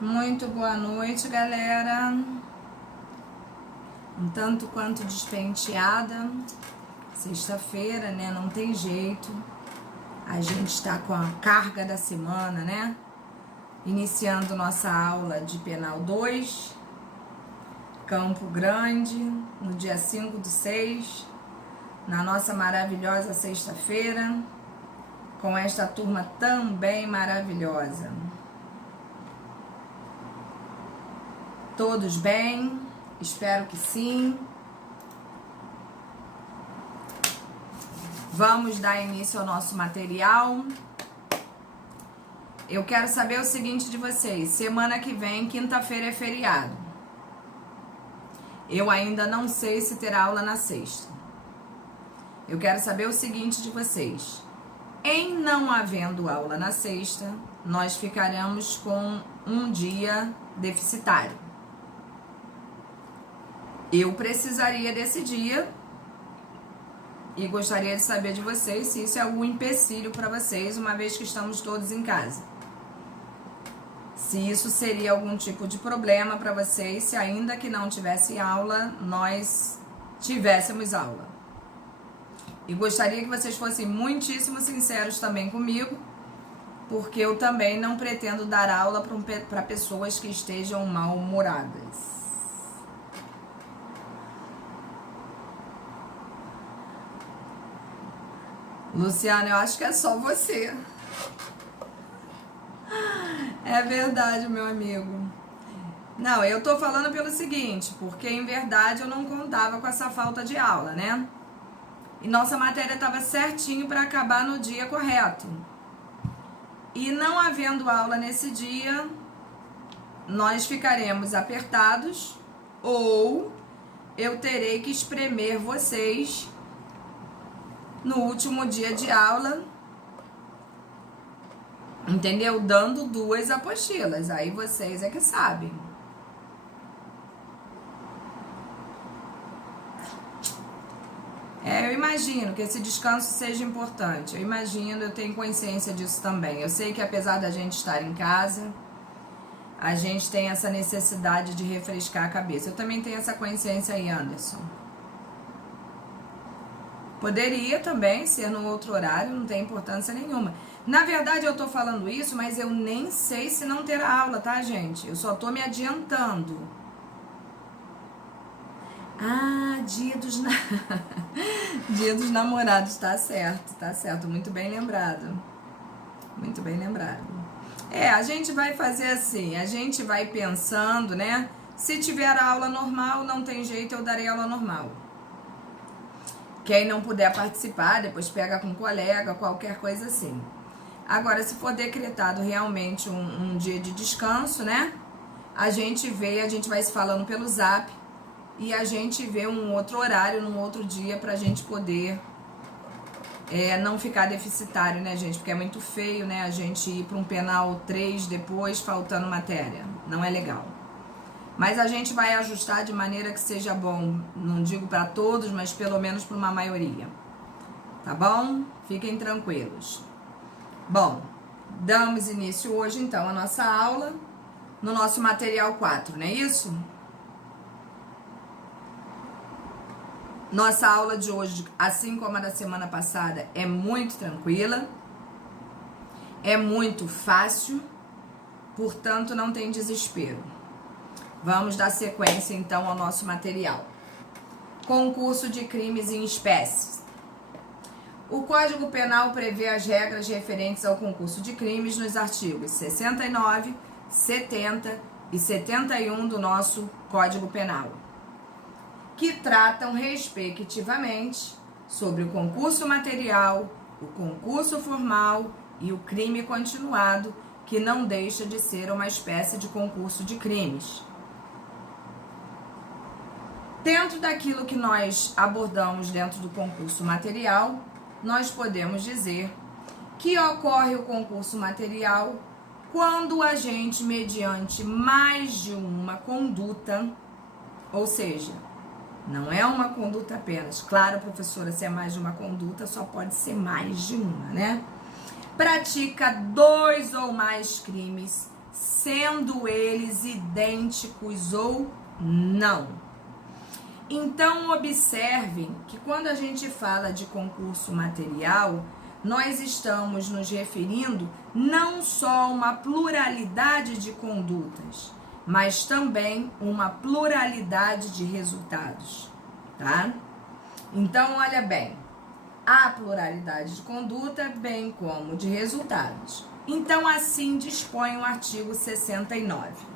Muito boa noite, galera. Um tanto quanto despenteada. Sexta-feira, né? Não tem jeito. A gente está com a carga da semana, né? Iniciando nossa aula de Penal 2, Campo Grande, no dia 5/6, na nossa maravilhosa sexta-feira, com esta turma também maravilhosa. Todos bem? Espero que sim. Vamos dar início ao nosso material. Eu quero saber o seguinte de vocês. Semana que vem, quinta-feira, é feriado. Eu ainda não sei se terá aula na sexta. Eu quero saber o seguinte de vocês. Em não havendo aula na sexta, nós ficaremos com um dia deficitário. Eu precisaria desse dia e gostaria de saber de vocês se isso é algum empecilho para vocês, uma vez que estamos todos em casa. Se isso seria algum tipo de problema para vocês, se ainda que não tivesse aula, nós tivéssemos aula. E gostaria que vocês fossem muitíssimo sinceros também comigo, porque eu também não pretendo dar aula para pessoas que estejam mal-humoradas. Luciano, eu acho que é só você. É verdade, meu amigo. Não, eu tô falando pelo seguinte, porque em verdade eu não contava com essa falta de aula, né? E nossa matéria estava certinho para acabar no dia correto. E não havendo aula nesse dia, nós ficaremos apertados ou eu terei que espremer vocês no último dia de aula, entendeu? Dando 2 apostilas, aí vocês é que sabem. Eu imagino que esse descanso seja importante, eu tenho consciência disso também. Eu sei que apesar da gente estar em casa, a gente tem essa necessidade de refrescar a cabeça. Eu também tenho essa consciência aí, Anderson. Poderia também ser no outro horário, não tem importância nenhuma. Na verdade, eu tô falando isso, mas eu nem sei se não terá aula, tá, gente? Eu só tô me adiantando. Ah, dia dos Dia dos namorados, tá certo. Muito bem lembrado. Muito bem lembrado. A gente vai fazer assim, a gente vai pensando, né? Se tiver aula normal, não tem jeito, eu darei aula normal. Quem não puder participar, depois pega com um colega, qualquer coisa assim. Agora, se for decretado realmente um dia de descanso, né? A gente vai se falando pelo Zap e a gente vê um outro horário, num outro dia, pra gente poder não ficar deficitário, né, gente? Porque é muito feio, né, a gente ir pra um penal 3 depois, faltando matéria. Não é legal. Mas a gente vai ajustar de maneira que seja bom, não digo para todos, mas pelo menos para uma maioria. Tá bom? Fiquem tranquilos. Bom, damos início hoje então à nossa aula no nosso material 4, não é isso? Nossa aula de hoje, assim como a da semana passada, é muito tranquila, é muito fácil, portanto não tem desespero. Vamos dar sequência, então, ao nosso material. Concurso de crimes em espécies. O Código Penal prevê as regras referentes ao concurso de crimes nos artigos 69, 70 e 71 do nosso Código Penal, que tratam, respectivamente, sobre o concurso material, o concurso formal e o crime continuado, que não deixa de ser uma espécie de concurso de crimes. Dentro daquilo que nós abordamos dentro do concurso material, nós podemos dizer que ocorre o concurso material quando a gente, mediante mais de uma conduta, ou seja, não é uma conduta apenas. Claro, professora, se é mais de uma conduta, só pode ser mais de uma, né? Pratica 2 ou mais crimes sendo eles idênticos ou não. Então, observem que quando a gente fala de concurso material, nós estamos nos referindo não só a uma pluralidade de condutas, mas também uma pluralidade de resultados, tá? Então, olha bem, há pluralidade de conduta, bem como de resultados. Então, assim dispõe o artigo 69.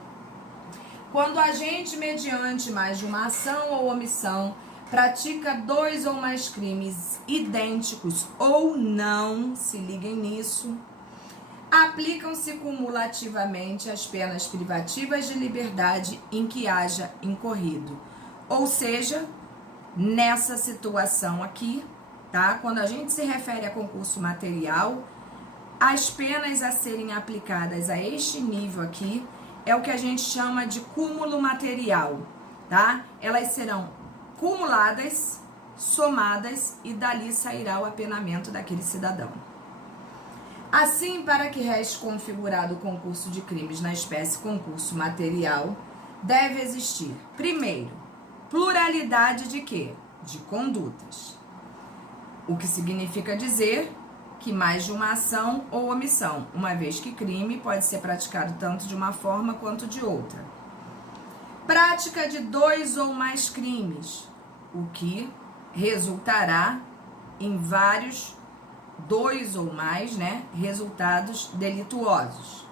Quando a gente, mediante mais de uma ação ou omissão, pratica 2 ou mais crimes idênticos ou não, se liguem nisso, aplicam-se cumulativamente as penas privativas de liberdade em que haja incorrido. Ou seja, nessa situação aqui, tá? Quando a gente se refere a concurso material, as penas a serem aplicadas a este nível aqui é o que a gente chama de cúmulo material, tá? Elas serão cumuladas, somadas e dali sairá o apenamento daquele cidadão. Assim, para que reste configurado o concurso de crimes na espécie concurso material, deve existir, primeiro, pluralidade de quê? De condutas. O que significa dizer que mais de uma ação ou omissão, uma vez que crime pode ser praticado tanto de uma forma quanto de outra. Prática de 2 ou mais crimes, o que resultará em vários 2 ou mais, resultados delituosos.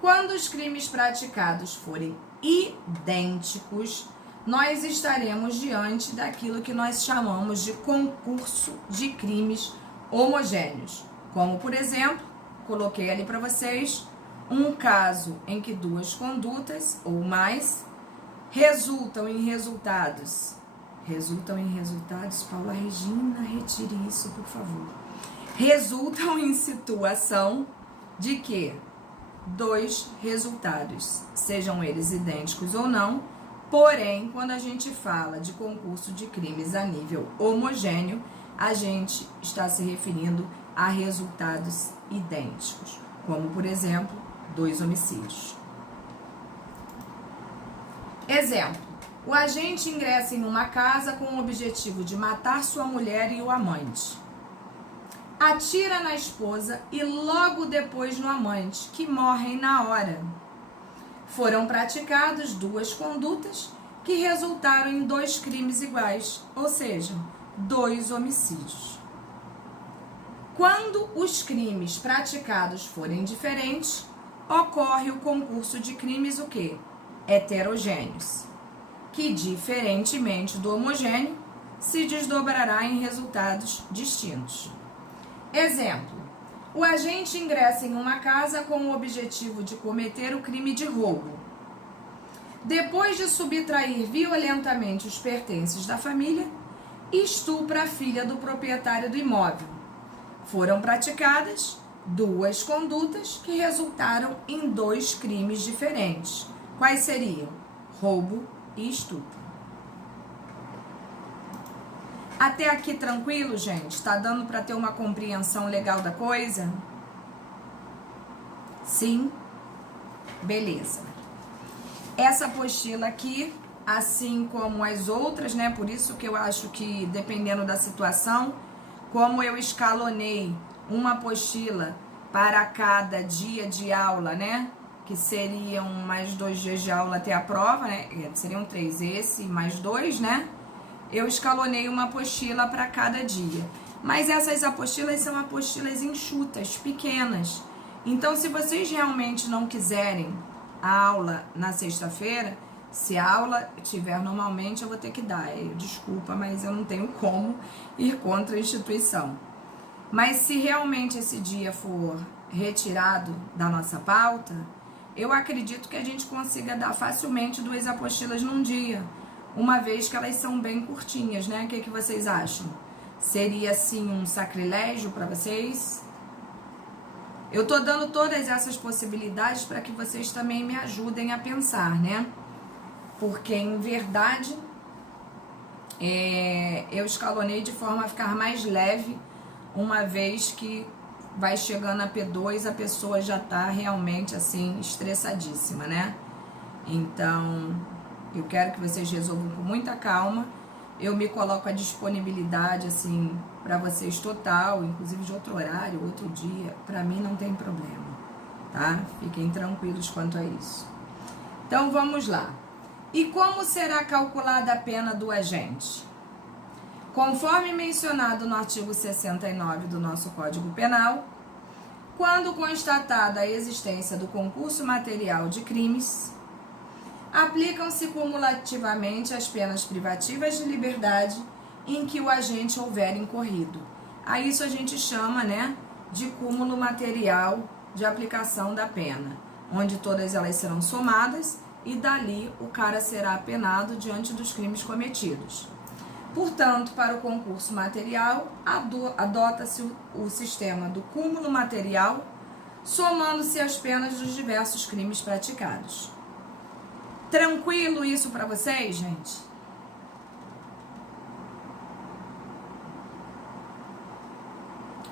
Quando os crimes praticados forem idênticos, nós estaremos diante daquilo que nós chamamos de concurso de crimes homogêneos. Como, por exemplo, coloquei ali para vocês um caso em que 2 condutas ou mais resultam em resultados. Paula Regina, retire isso, por favor. Resultam em situação de que 2 resultados, sejam eles idênticos ou não, porém, quando a gente fala de concurso de crimes a nível homogêneo, a gente está se referindo a resultados idênticos, como, por exemplo, 2 homicídios. Exemplo: o agente ingressa em uma casa com o objetivo de matar sua mulher e o amante. Atira na esposa e logo depois no amante, que morrem na hora. Foram praticadas 2 condutas que resultaram em 2 crimes iguais, ou seja, 2 homicídios. Quando os crimes praticados forem diferentes, ocorre o concurso de crimes o quê? Heterogêneos, que, diferentemente do homogêneo, se desdobrará em resultados distintos. Exemplo: o agente ingressa em uma casa com o objetivo de cometer o crime de roubo. Depois de subtrair violentamente os pertences da família, estupra a filha do proprietário do imóvel. Foram praticadas 2 condutas que resultaram em 2 crimes diferentes. Quais seriam? Roubo e estupro. Até aqui tranquilo, gente? Tá dando para ter uma compreensão legal da coisa? Sim? Beleza. Essa apostila aqui, assim como as outras, por isso que eu acho que, dependendo da situação, como eu escalonei uma apostila para cada dia de aula, que seriam mais 2 dias de aula até a prova, seriam 3, esse mais 2, eu escalonei uma apostila para cada dia. Mas essas apostilas são apostilas enxutas, pequenas. Então, se vocês realmente não quiserem a aula na sexta-feira, se a aula tiver normalmente, eu vou ter que dar. Desculpa, mas eu não tenho como ir contra a instituição. Mas se realmente esse dia for retirado da nossa pauta, eu acredito que a gente consiga dar facilmente 2 apostilas num dia, uma vez que elas são bem curtinhas, O que vocês acham? Seria, assim, um sacrilégio para vocês? Eu tô dando todas essas possibilidades para que vocês também me ajudem a pensar, Porque, em verdade, eu escalonei de forma a ficar mais leve, uma vez que vai chegando a P2, a pessoa já tá realmente assim estressadíssima, né? Então, eu quero que vocês resolvam com muita calma. Eu me coloco à disponibilidade assim para vocês total, inclusive de outro horário, outro dia, para mim não tem problema, tá? Fiquem tranquilos quanto a isso. Então, vamos lá. E como será calculada a pena do agente? Conforme mencionado no artigo 69 do nosso Código Penal, quando constatada a existência do concurso material de crimes, aplicam-se cumulativamente as penas privativas de liberdade em que o agente houver incorrido. A isso a gente chama, né, de cúmulo material de aplicação da pena, onde todas elas serão somadas e dali o cara será apenado diante dos crimes cometidos. Portanto, para o concurso material, adota-se o sistema do cúmulo material, somando-se as penas dos diversos crimes praticados. Tranquilo isso para vocês, gente?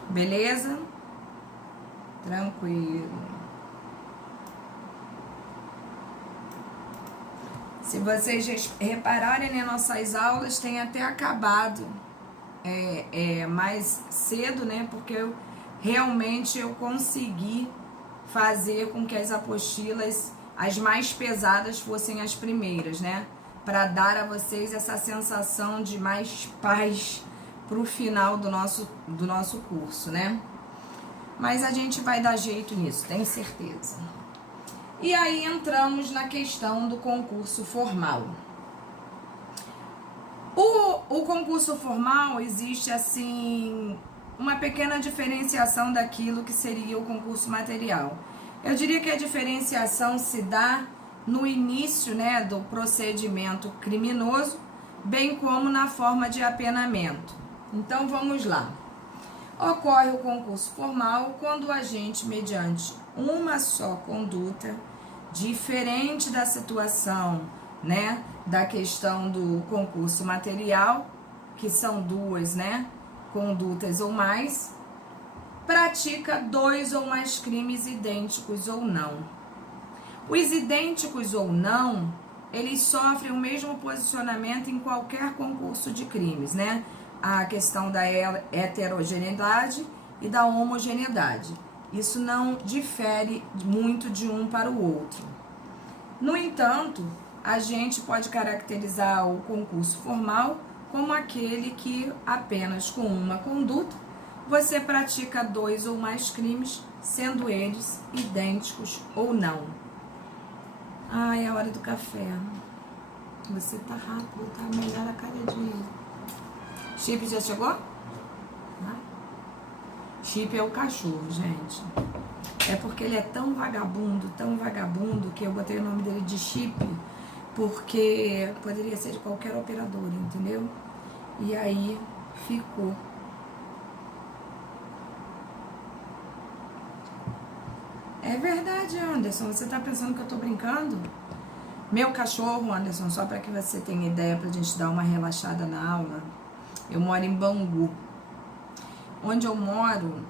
Beleza? Tranquilo. Se vocês repararem, né, nossas aulas têm até acabado mais cedo, né? Porque realmente eu consegui fazer com que as apostilas, as mais pesadas, fossem as primeiras, né? Para dar a vocês essa sensação de mais paz pro final do nosso curso, né? Mas a gente vai dar jeito nisso, tenho certeza. E aí entramos na questão do concurso formal. O concurso formal existe, assim, uma pequena diferenciação daquilo que seria o concurso material. Eu diria que a diferenciação se dá no início, né, do procedimento criminoso, bem como na forma de apenamento. Então, vamos lá. Ocorre o concurso formal quando o agente, mediante uma só conduta, diferente da situação, né, da questão do concurso material, que são duas, né, condutas ou mais, pratica 2 ou mais crimes idênticos ou não. Os idênticos ou não, eles sofrem o mesmo posicionamento em qualquer concurso de crimes, né? A questão da heterogeneidade e da homogeneidade. Isso não difere muito de um para o outro. No entanto, a gente pode caracterizar o concurso formal como aquele que apenas com uma conduta você pratica 2 ou mais crimes, sendo eles idênticos ou não. Ai, é a hora do café. Você tá rápido, tá melhor a cada dia. Chip já chegou? Chip é o cachorro, gente. É porque ele é tão vagabundo, que eu botei o nome dele de Chip, porque poderia ser de qualquer operadora, entendeu? E aí ficou. É verdade, Anderson. Você tá pensando que eu tô brincando? Meu cachorro, Anderson, só para que você tenha ideia, pra gente dar uma relaxada na aula, eu moro em Bangu. Onde eu moro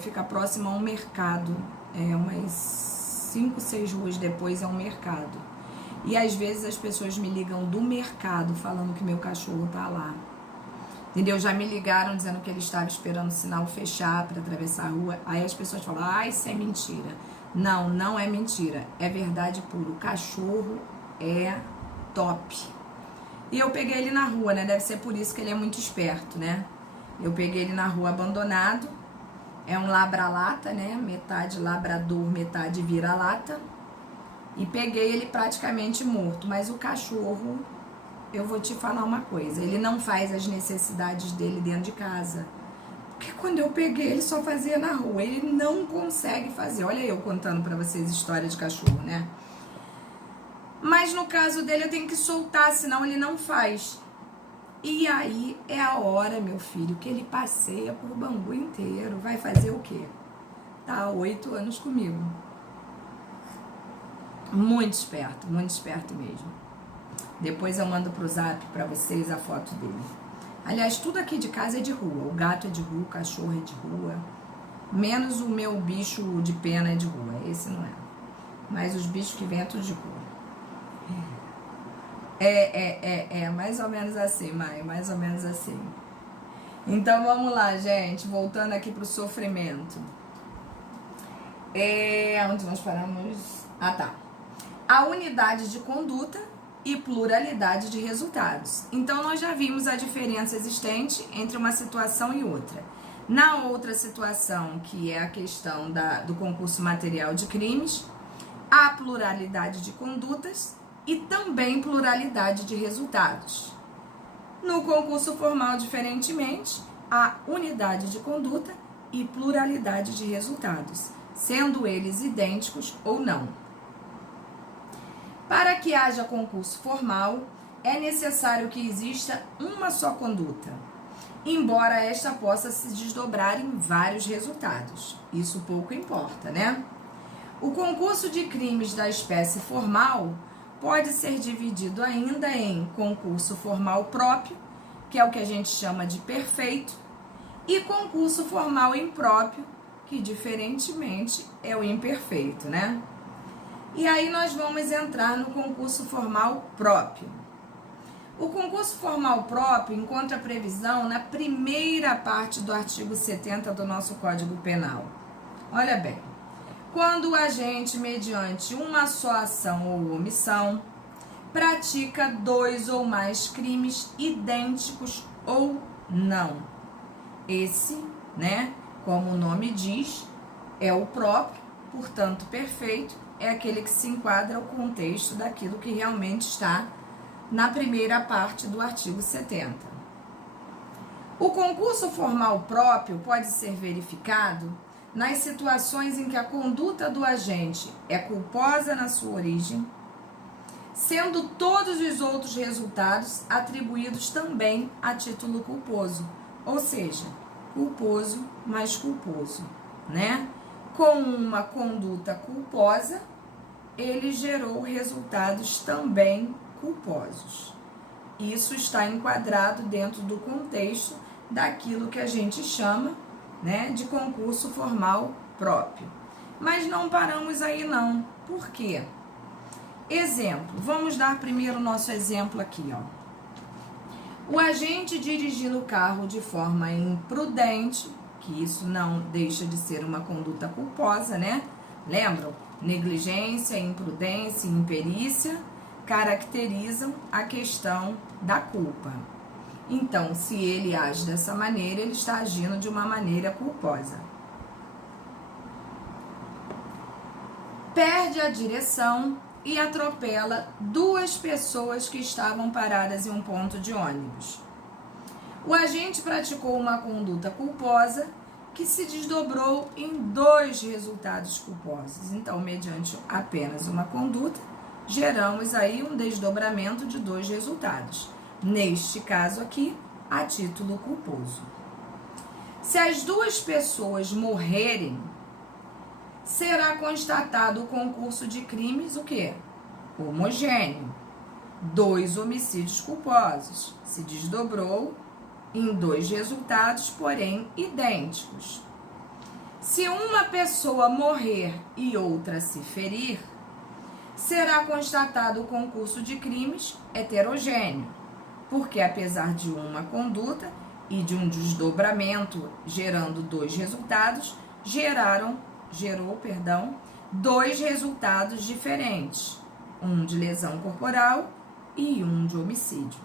fica próximo a um mercado, umas 5, 6 ruas depois é um mercado. E às vezes as pessoas me ligam do mercado falando que meu cachorro tá lá. Entendeu? Já me ligaram dizendo que ele estava esperando o sinal fechar para atravessar a rua. Aí as pessoas falam, ah, isso é mentira. Não, não é mentira. É verdade pura. O cachorro é top. E eu peguei ele na rua, né? Deve ser por isso que ele é muito esperto, né? Eu peguei ele na rua abandonado. É um labra-lata, né? Metade labrador, metade vira-lata. E peguei ele praticamente morto. Mas o cachorro, eu vou te falar uma coisa. Ele não faz as necessidades dele dentro de casa. Porque quando eu peguei, ele só fazia na rua. Ele não consegue fazer. Olha eu contando pra vocês história de cachorro, né? Mas no caso dele eu tenho que soltar, senão ele não faz. E aí é a hora, meu filho, que ele passeia por Bangu inteiro. Vai fazer o quê? Tá há 8 anos comigo. Muito esperto mesmo. Depois eu mando pro zap pra vocês a foto dele. Aliás, tudo aqui de casa é de rua. O gato é de rua, o cachorro é de rua. Menos o meu bicho de pena de rua, esse não é. Mas os bichos que vêm é tudo de rua. Mais ou menos assim, Maia, mais ou menos assim. Então vamos lá, gente, voltando aqui pro sofrimento. Onde nós paramos? Ah, tá. A unidade de conduta e pluralidade de resultados. Então nós já vimos a diferença existente entre uma situação e outra. Na outra situação, que é a questão do concurso material de crimes, há pluralidade de condutas e também pluralidade de resultados. No concurso formal, diferentemente, há unidade de conduta e pluralidade de resultados, sendo eles idênticos ou não. Para que haja concurso formal, é necessário que exista uma só conduta, embora esta possa se desdobrar em vários resultados. Isso pouco importa, né? O concurso de crimes da espécie formal pode ser dividido ainda em concurso formal próprio, que é o que a gente chama de perfeito, e concurso formal impróprio, que diferentemente é o imperfeito, né? E aí nós vamos entrar no concurso formal próprio. O concurso formal próprio encontra previsão na primeira parte do artigo 70 do nosso Código Penal. Olha bem, quando o agente, mediante uma só ação ou omissão, pratica 2 ou mais crimes idênticos ou não. Esse, né, como o nome diz, é o próprio, portanto, perfeito, é aquele que se enquadra ao contexto daquilo que realmente está na primeira parte do artigo 70. O concurso formal próprio pode ser verificado nas situações em que a conduta do agente é culposa na sua origem, sendo todos os outros resultados atribuídos também a título culposo, ou seja, culposo mais culposo, né? Com uma conduta culposa, ele gerou resultados também culposos. Isso está enquadrado dentro do contexto daquilo que a gente chama, né, de concurso formal próprio. Mas não paramos aí não. Por quê? Exemplo, vamos dar primeiro o nosso exemplo aqui, ó. O agente dirigindo o carro de forma imprudente, que isso não deixa de ser uma conduta culposa, né? Lembram? Negligência, imprudência e imperícia caracterizam a questão da culpa. Então, se ele age dessa maneira, ele está agindo de uma maneira culposa. Perde a direção e atropela 2 pessoas que estavam paradas em um ponto de ônibus. O agente praticou uma conduta culposa que se desdobrou em 2 resultados culposos. Então, mediante apenas uma conduta, geramos aí um desdobramento de 2 resultados. Neste caso aqui, a título culposo. Se as 2 pessoas morrerem, será constatado o concurso de crimes, o quê? Homogêneo. 2 homicídios culposos. Se desdobrou em 2 resultados, porém idênticos. Se uma pessoa morrer e outra se ferir, será constatado o concurso de crimes heterogêneo, porque apesar de uma conduta e de um desdobramento gerando 2 resultados, gerou 2 resultados diferentes, um de lesão corporal e um de homicídio.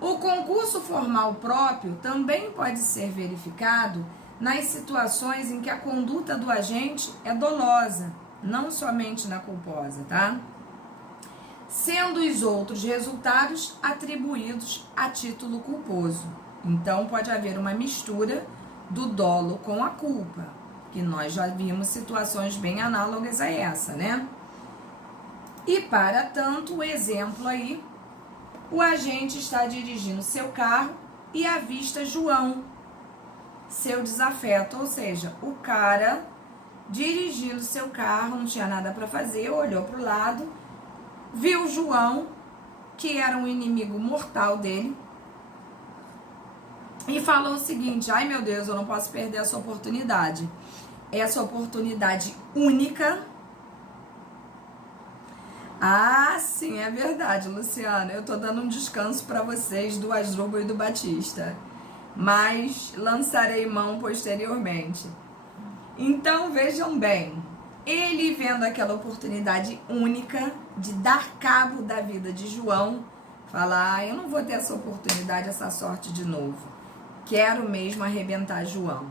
O concurso formal próprio também pode ser verificado nas situações em que a conduta do agente é dolosa, não somente na culposa, tá? Sendo os outros resultados atribuídos a título culposo. Então, pode haver uma mistura do dolo com a culpa, que nós já vimos situações bem análogas a essa, né? E para tanto, o exemplo aí, o agente está dirigindo seu carro e avista João, seu desafeto, ou seja, o cara dirigindo seu carro, não tinha nada para fazer, olhou para o lado, viu João, que era um inimigo mortal dele, e falou o seguinte: ai meu Deus, eu não posso perder essa oportunidade. Essa oportunidade única. Ah, sim, é verdade, Luciana. Eu tô dando um descanso para vocês do Asdrubal e do Batista, mas lançarei mão posteriormente. Então vejam bem, ele vendo aquela oportunidade única de dar cabo da vida de João, fala: ah, eu não vou ter essa oportunidade, essa sorte de novo. Quero mesmo arrebentar João.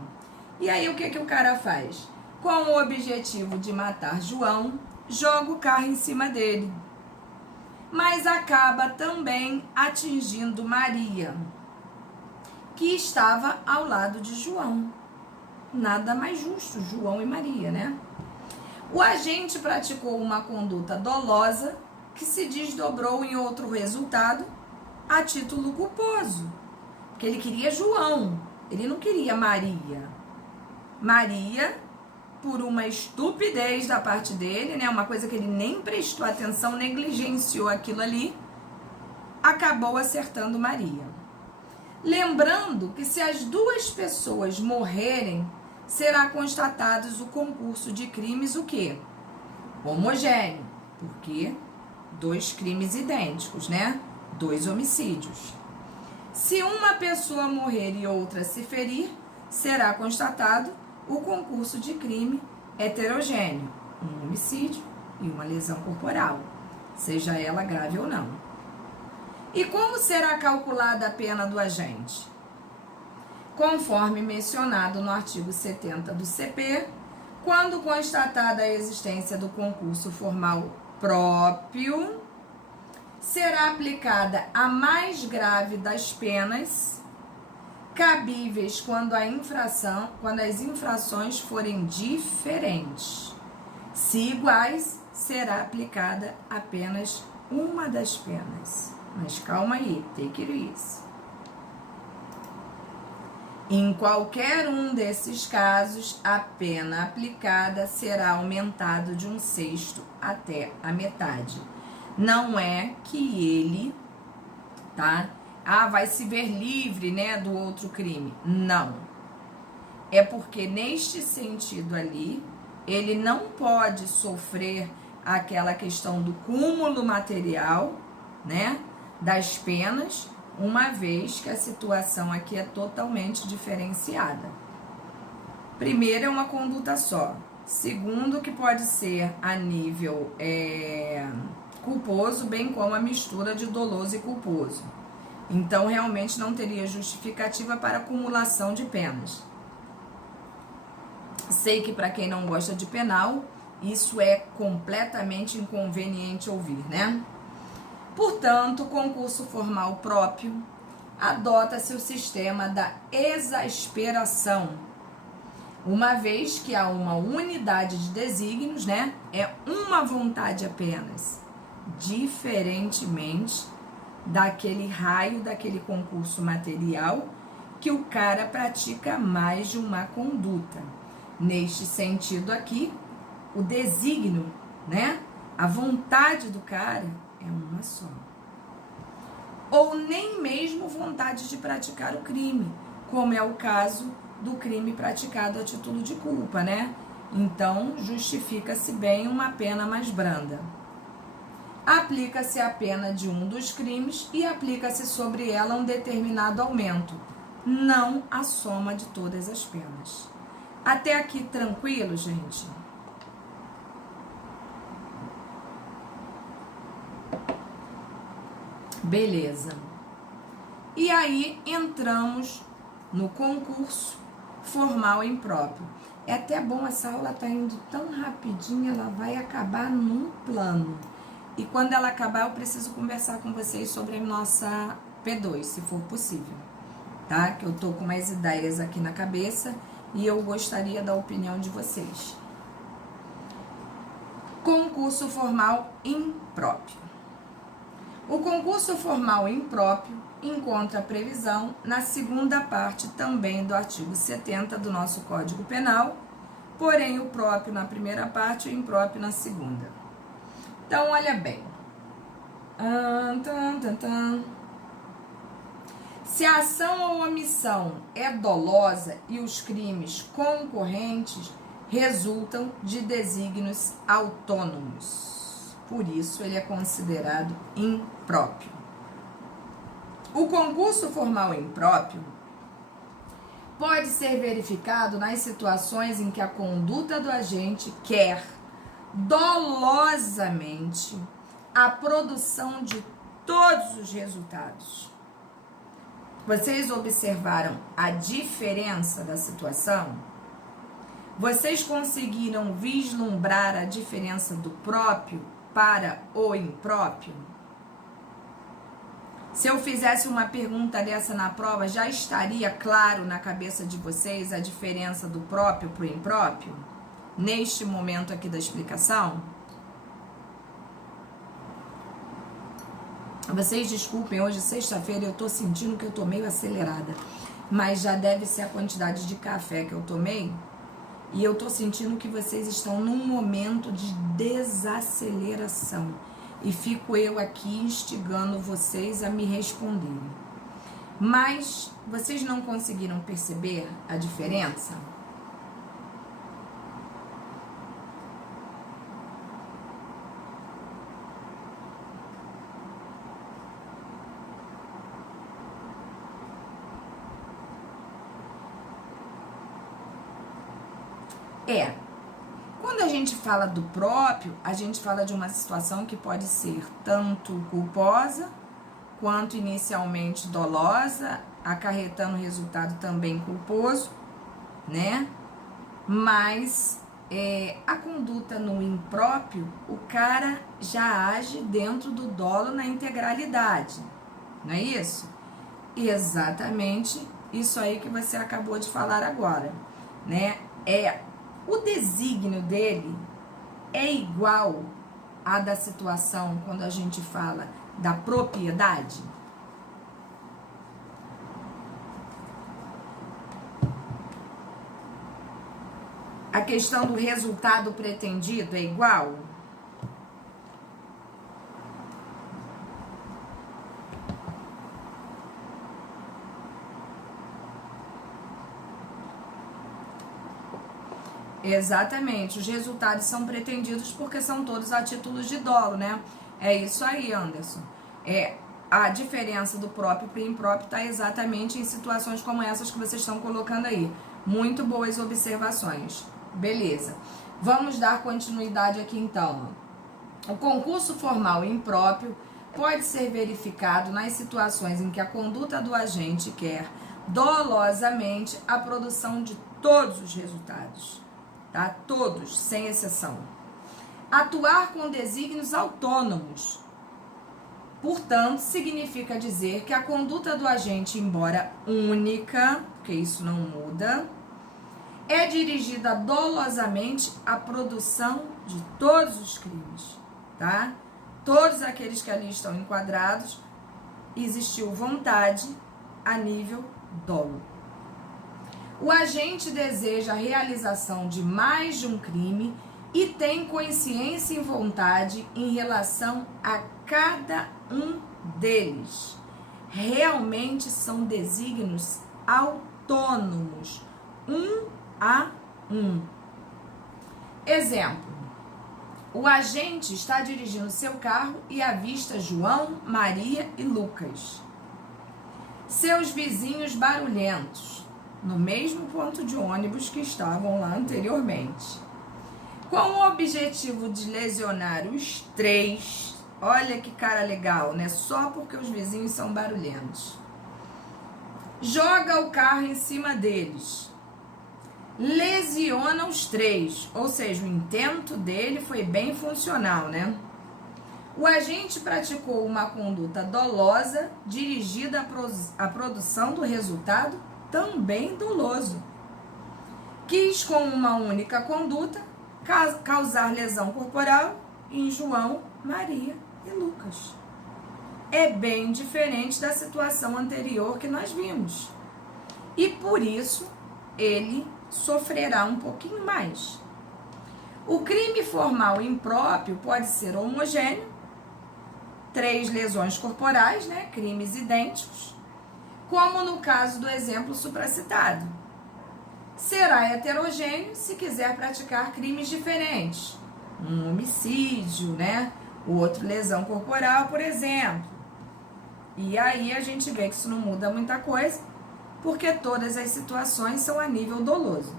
E aí o que o cara faz? Com o objetivo de matar João, joga o carro em cima dele. Mas acaba também atingindo Maria, que estava ao lado de João. Nada mais justo, João e Maria, né? O agente praticou uma conduta dolosa que se desdobrou em outro resultado a título culposo. Porque ele queria João, ele não queria Maria. Maria, por uma estupidez da parte dele, né, uma coisa que ele nem prestou atenção, negligenciou aquilo ali, acabou acertando Maria. Lembrando que se as duas pessoas morrerem, será constatado o concurso de crimes o quê? Homogêneo, porque 2 crimes idênticos, né? 2 homicídios. Se uma pessoa morrer e outra se ferir, será constatado o concurso de crime heterogêneo, um homicídio e uma lesão corporal, seja ela grave ou não. E como será calculada a pena do agente? Conforme mencionado no artigo 70 do CP, quando constatada a existência do concurso formal próprio, será aplicada a mais grave das penas cabíveis quando as infrações forem diferentes. Se iguais, será aplicada apenas uma das penas. Mas calma aí, take it easy. Em qualquer um desses casos, a pena aplicada será aumentada de 1/6 até a metade. Não é que ele, vai se ver livre, né, do outro crime. Não. É porque neste sentido ali, ele não pode sofrer aquela questão do cúmulo material, né, das penas, uma vez que a situação aqui é totalmente diferenciada. Primeiro, é uma conduta só. Segundo, que pode ser a nível culposo, bem como a mistura de doloso e culposo. Então, realmente não teria justificativa para acumulação de penas. Sei que para quem não gosta de penal, isso é completamente inconveniente ouvir, né? Portanto, concurso formal próprio, adota-se o sistema da exasperação, uma vez que há uma unidade de desígnios, né? É uma vontade apenas, diferentemente daquele raio, daquele concurso material, que o cara pratica mais de uma conduta. Neste sentido aqui, o desígnio, né? A vontade do cara é uma só. Ou nem mesmo vontade de praticar o crime, como é o caso do crime praticado a título de culpa, né? Então, justifica-se bem uma pena mais branda. Aplica-se a pena de um dos crimes e aplica-se sobre ela um determinado aumento, não a soma de todas as penas. Até aqui tranquilo, gente? Beleza. E aí entramos no concurso formal impróprio. É até bom, essa aula tá indo tão rapidinho, ela vai acabar num plano. E quando ela acabar, eu preciso conversar com vocês sobre a nossa P2, se for possível, tá? Que eu tô com umas ideias aqui na cabeça e eu gostaria da opinião de vocês. Concurso formal impróprio. O concurso formal impróprio encontra previsão na segunda parte também do artigo 70 do nosso Código Penal, porém o próprio na primeira parte e o impróprio na segunda. Então, olha bem. Se a ação ou omissão é dolosa e os crimes concorrentes resultam de desígnios autônomos. Por isso, ele é considerado impróprio. O concurso formal impróprio pode ser verificado nas situações em que a conduta do agente quer dolosamente a produção de todos os resultados. Vocês observaram a diferença da situação? Vocês conseguiram vislumbrar a diferença do próprio para o impróprio? Se eu fizesse uma pergunta dessa na prova, já estaria claro na cabeça de vocês a diferença do próprio para o impróprio? Neste momento aqui da explicação? Vocês desculpem, hoje sexta-feira eu tô sentindo que eu tô meio acelerada, mas já deve ser a quantidade de café que eu tomei, e eu tô sentindo que vocês estão num momento de desaceleração, e fico eu aqui instigando vocês a me responderem. Mas vocês não conseguiram perceber a diferença? Quando a gente fala do próprio, a gente fala de uma situação que pode ser tanto culposa, quanto inicialmente dolosa, acarretando resultado também culposo, né? Mas a conduta no impróprio, o cara já age dentro do dolo na integralidade, não é isso? Exatamente isso aí que você acabou de falar agora, né? O desígnio dele é igual à da situação quando a gente fala da propriedade? A questão do resultado pretendido é igual? Exatamente, os resultados são pretendidos porque são todos a título de dolo, né? É isso aí, Anderson. A diferença do próprio para o impróprio está exatamente em situações como essas que vocês estão colocando aí. Muito boas observações. Beleza. Vamos dar continuidade aqui então. O concurso formal impróprio pode ser verificado nas situações em que a conduta do agente quer dolosamente a produção de todos os resultados. Tá? Todos, sem exceção. Atuar com desígnios autônomos. Portanto, significa dizer que a conduta do agente, embora única, porque isso não muda, é dirigida dolosamente à produção de todos os crimes, tá? Todos aqueles que ali estão enquadrados, existiu vontade a nível dolo. O agente deseja a realização de mais de um crime e tem consciência e vontade em relação a cada um deles. Realmente são desígnios autônomos, um a um. Exemplo: o agente está dirigindo seu carro e avista João, Maria e Lucas, seus vizinhos barulhentos, no mesmo ponto de ônibus que estavam lá anteriormente, com o objetivo de lesionar os três. Olha que cara legal, né? Só porque os vizinhos são barulhentos. Joga o carro em cima deles, lesiona os três, ou seja, o intento dele foi bem funcional, né? O agente praticou uma conduta dolosa dirigida à produção do resultado também doloso. Quis, com uma única conduta, causar lesão corporal em João, Maria e Lucas. É bem diferente da situação anterior que nós vimos. E por isso, ele sofrerá um pouquinho mais. O crime formal impróprio pode ser homogêneo, 3 lesões corporais, né, crimes idênticos, como no caso do exemplo supracitado. Será heterogêneo se quiser praticar crimes diferentes. Um homicídio, né? O outro lesão corporal, por exemplo. E aí a gente vê que isso não muda muita coisa, porque todas as situações são a nível doloso.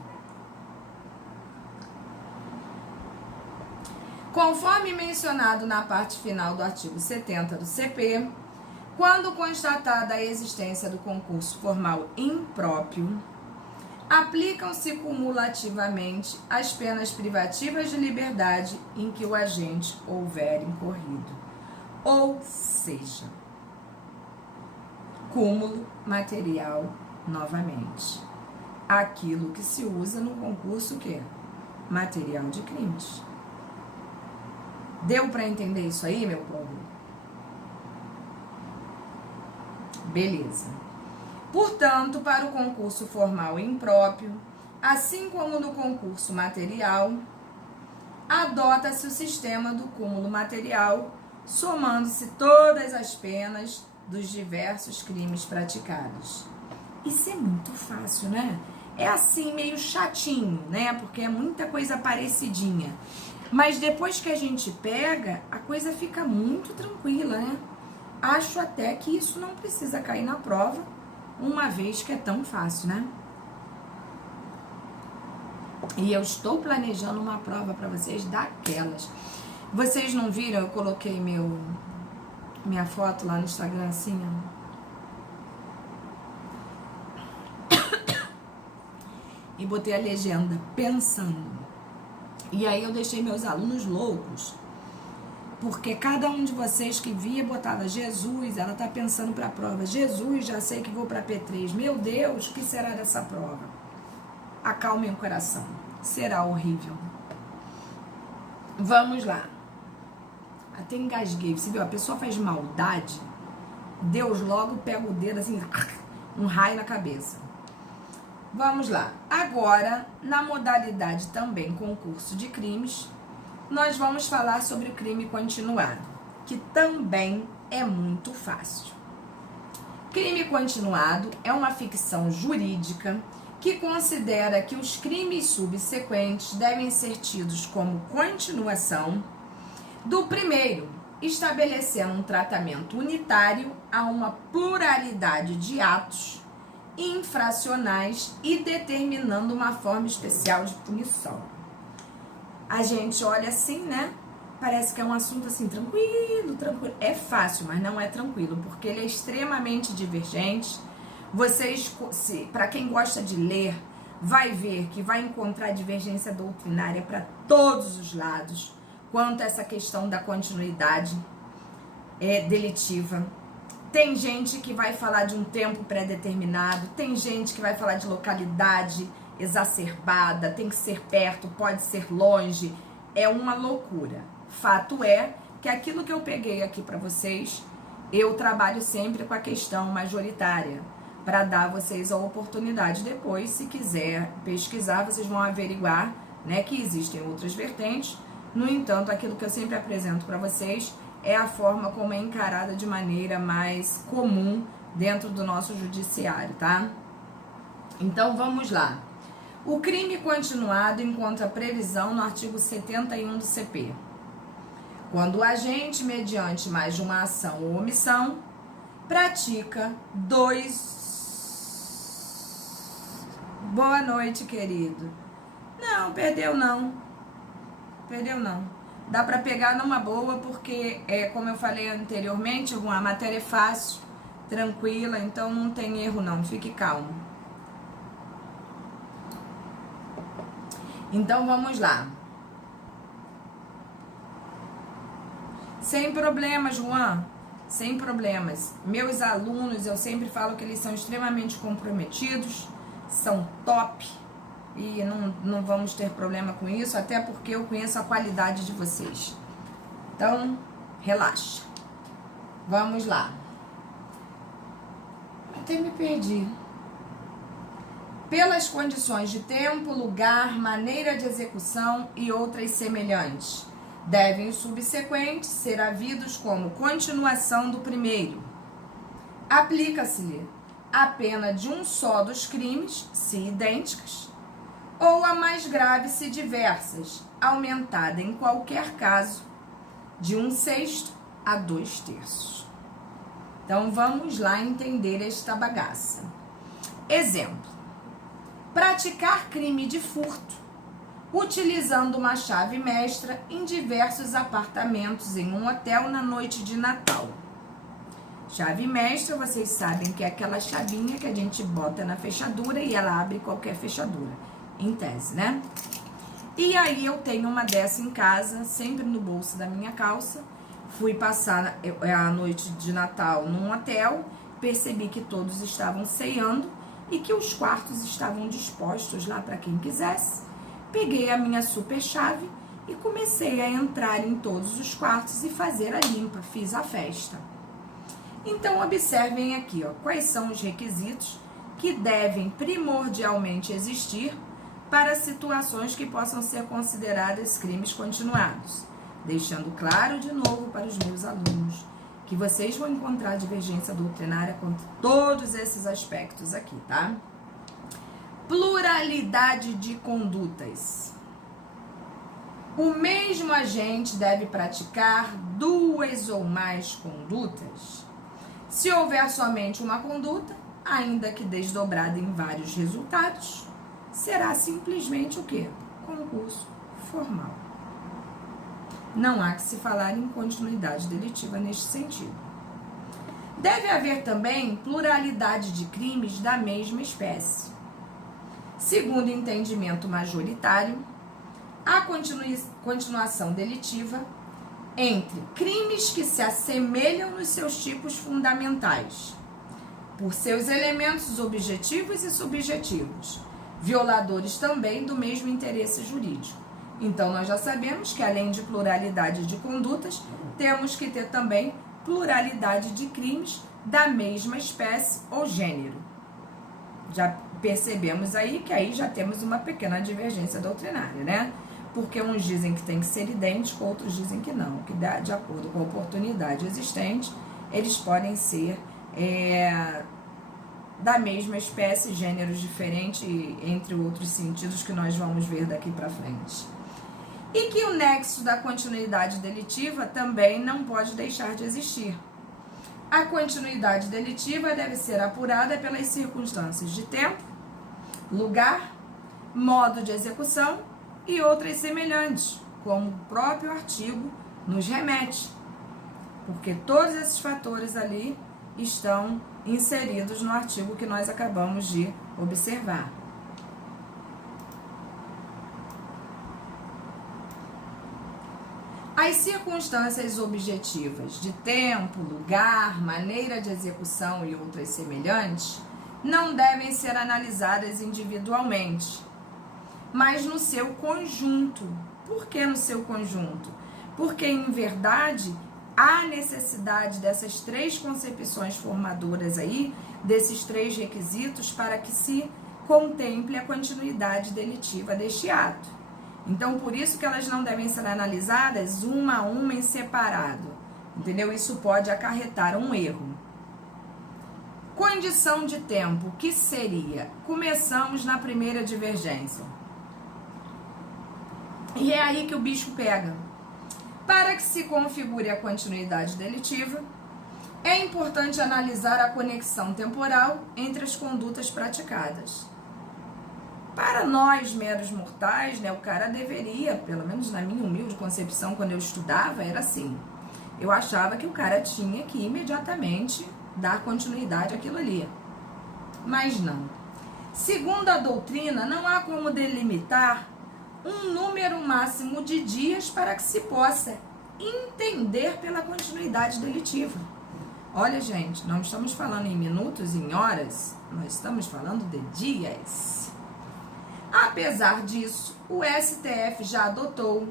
Conforme mencionado na parte final do artigo 70 do CP, quando constatada a existência do concurso formal impróprio, aplicam-se cumulativamente as penas privativas de liberdade em que o agente houver incorrido. Ou seja, cúmulo material novamente. Aquilo que se usa no concurso que é material de crimes. Deu para entender isso aí, meu povo? Beleza. Portanto, para o concurso formal impróprio, assim como no concurso material, adota-se o sistema do cúmulo material, somando-se todas as penas dos diversos crimes praticados. Isso é muito fácil, né? É assim, meio chatinho, né? Porque é muita coisa parecidinha. Mas depois que a gente pega, a coisa fica muito tranquila, né? Acho até que isso não precisa cair na prova, uma vez que é tão fácil, né? E eu estou planejando uma prova para vocês daquelas. Vocês não viram? Eu coloquei minha foto lá no Instagram assim, ó. E botei a legenda, pensando. E aí eu deixei meus alunos loucos, porque cada um de vocês que via botava Jesus, ela tá pensando para a prova. Jesus, já sei que vou para P3. Meu Deus, o que será dessa prova? Acalmem o coração. Será horrível. Vamos lá. Até engasguei. Você viu? A pessoa faz maldade, Deus logo pega o dedo assim, um raio na cabeça. Vamos lá. Agora, na modalidade também concurso de crimes, nós vamos falar sobre o crime continuado, que também é muito fácil. Crime continuado é uma ficção jurídica que considera que os crimes subsequentes devem ser tidos como continuação do primeiro, estabelecendo um tratamento unitário a uma pluralidade de atos infracionais e determinando uma forma especial de punição. A gente olha assim, né? Parece que é um assunto assim, tranquilo. É fácil, mas não é tranquilo, porque ele é extremamente divergente. Vocês, para quem gosta de ler, vai ver que vai encontrar divergência doutrinária para todos os lados, quanto a essa questão da continuidade delitiva. Tem gente que vai falar de um tempo pré-determinado, tem gente que vai falar de localidade exacerbada, tem que ser perto, pode ser longe, é uma loucura. Fato é que aquilo que eu peguei aqui para vocês, eu trabalho sempre com a questão majoritária, para dar a vocês a oportunidade depois, se quiser pesquisar, vocês vão averiguar, né, que existem outras vertentes. No entanto, aquilo que eu sempre apresento para vocês é a forma como é encarada de maneira mais comum dentro do nosso judiciário, tá? Então, vamos lá. O crime continuado encontra previsão no artigo 71 do CP. Quando o agente, mediante mais de uma ação ou omissão, pratica dois... Boa noite, querido. Não, perdeu não. Perdeu não. Dá pra pegar numa boa, porque, como eu falei anteriormente, a matéria é fácil, tranquila, então não tem erro não, fique calmo. Então vamos lá. Sem problemas, João, sem problemas. Meus alunos, eu sempre falo que eles são extremamente comprometidos, são top. E não vamos ter problema com isso, até porque eu conheço a qualidade de vocês. Então, relaxa. Vamos lá. Até me perdi. Pelas condições de tempo, lugar, maneira de execução e outras semelhantes, devem os subsequentes ser havidos como continuação do primeiro. Aplica-se-lhe a pena de um só dos crimes, se idênticas, ou a mais grave se diversas, aumentada em qualquer caso de 1/6 a 2/3. Então vamos lá entender esta bagaça. Exemplo: praticar crime de furto utilizando uma chave mestra em diversos apartamentos em um hotel na noite de Natal. Chave mestra, vocês sabem que é aquela chavinha que a gente bota na fechadura e ela abre qualquer fechadura, em tese, né? E aí eu tenho uma dessa em casa, sempre no bolso da minha calça. Fui passar a noite de Natal num hotel, percebi que todos estavam ceando e que os quartos estavam dispostos lá para quem quisesse. Peguei a minha super chave e comecei a entrar em todos os quartos e fazer a limpa, fiz a festa. Então observem aqui, ó, quais são os requisitos que devem primordialmente existir para situações que possam ser consideradas crimes continuados. Deixando claro de novo para os meus alunos que vocês vão encontrar divergência doutrinária com todos esses aspectos aqui, tá? Pluralidade de condutas. O mesmo agente deve praticar 2 ou mais condutas. Se houver somente uma conduta, ainda que desdobrada em vários resultados, será simplesmente o quê? Concurso formal. Não há que se falar em continuidade delitiva neste sentido. Deve haver também pluralidade de crimes da mesma espécie. Segundo o entendimento majoritário, a continuação delitiva entre crimes que se assemelham nos seus tipos fundamentais, por seus elementos objetivos e subjetivos, violadores também do mesmo interesse jurídico. Então, nós já sabemos que, além de pluralidade de condutas, temos que ter também pluralidade de crimes da mesma espécie ou gênero. Já percebemos aí que aí já temos uma pequena divergência doutrinária, né? Porque uns dizem que tem que ser idêntico, outros dizem que não, que de acordo com a oportunidade existente, eles podem ser da mesma espécie, gêneros diferentes, entre outros sentidos que nós vamos ver daqui para frente. E que o nexo da continuidade delitiva também não pode deixar de existir. A continuidade delitiva deve ser apurada pelas circunstâncias de tempo, lugar, modo de execução e outras semelhantes, como o próprio artigo nos remete, porque todos esses fatores ali estão inseridos no artigo que nós acabamos de observar. As circunstâncias objetivas de tempo, lugar, maneira de execução e outras semelhantes não devem ser analisadas individualmente, mas no seu conjunto. Por que no seu conjunto? Porque, em verdade, há necessidade dessas 3 concepções formadoras aí, desses 3 requisitos, para que se contemple a continuidade delitiva deste ato. Então, por isso que elas não devem ser analisadas uma a uma em separado, entendeu? Isso pode acarretar um erro. Condição de tempo, que seria? Começamos na primeira divergência. E é aí que o bicho pega. Para que se configure a continuidade delitiva, é importante analisar a conexão temporal entre as condutas praticadas. Para nós, meros mortais, né, o cara deveria, pelo menos na minha humilde concepção, quando eu estudava, era assim. Eu achava que o cara tinha que imediatamente dar continuidade àquilo ali. Mas não. Segundo a doutrina, não há como delimitar um número máximo de dias para que se possa entender pela continuidade delitiva. Olha, gente, não estamos falando em minutos, em horas, nós estamos falando de dias. Apesar disso, o STF já adotou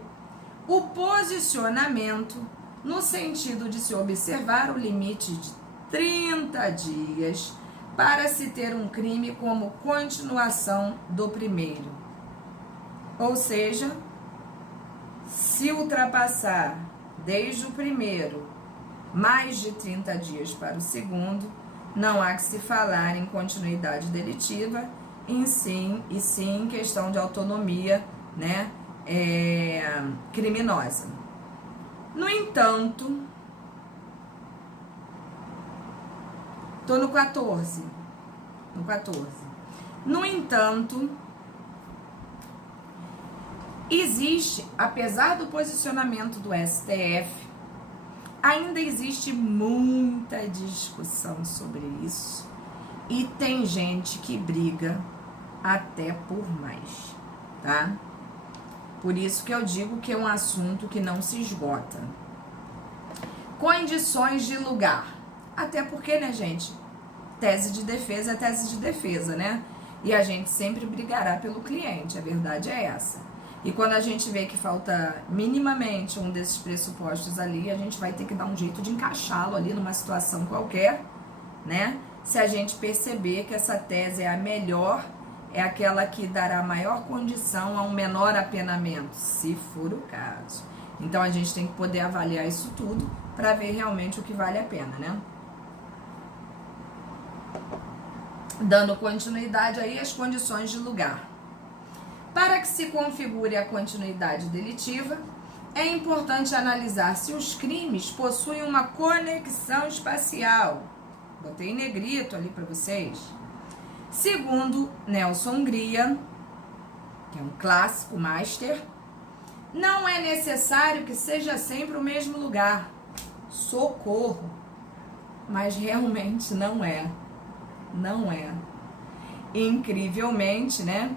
o posicionamento no sentido de se observar o limite de 30 dias para se ter um crime como continuação do primeiro. Ou seja, se ultrapassar desde o primeiro mais de 30 dias para o segundo, não há que se falar em continuidade delitiva, e sim em questão de autonomia, né, criminosa. No entanto, tô no 14. No entanto, existe, apesar do posicionamento do STF, ainda existe muita discussão sobre isso. E tem gente que briga até por mais, tá? Por isso que eu digo que é um assunto que não se esgota. Condições de lugar. Até porque, né, gente? Tese de defesa é tese de defesa, né? E a gente sempre brigará pelo cliente, a verdade é essa. E quando a gente vê que falta minimamente um desses pressupostos ali, a gente vai ter que dar um jeito de encaixá-lo ali numa situação qualquer, né? Se a gente perceber que essa tese é a melhor, é aquela que dará maior condição a um menor apenamento, se for o caso. Então a gente tem que poder avaliar isso tudo para ver realmente o que vale a pena, né? Dando continuidade aí às condições de lugar. Para que se configure a continuidade delitiva, é importante analisar se os crimes possuem uma conexão espacial. Botei em negrito ali para vocês. Segundo Nelson Gria, que é um clássico master, não é necessário que seja sempre o mesmo lugar. Socorro! Mas realmente não é. Não é. Incrivelmente, né?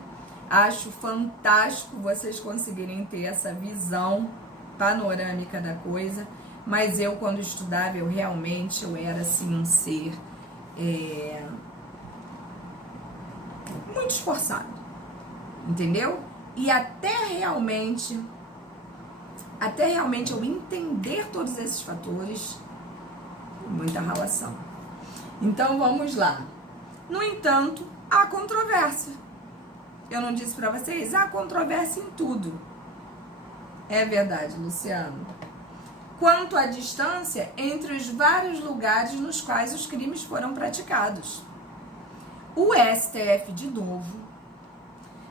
Acho fantástico vocês conseguirem ter essa visão panorâmica da coisa, mas eu, quando estudava, eu era assim um ser muito esforçado, entendeu? E até realmente eu entender todos esses fatores, muita relação. Então vamos lá. No entanto, há controvérsia. Eu não disse pra vocês? Há controvérsia em tudo. É verdade, Luciano. Quanto à distância entre os vários lugares nos quais os crimes foram praticados. O STF, de novo,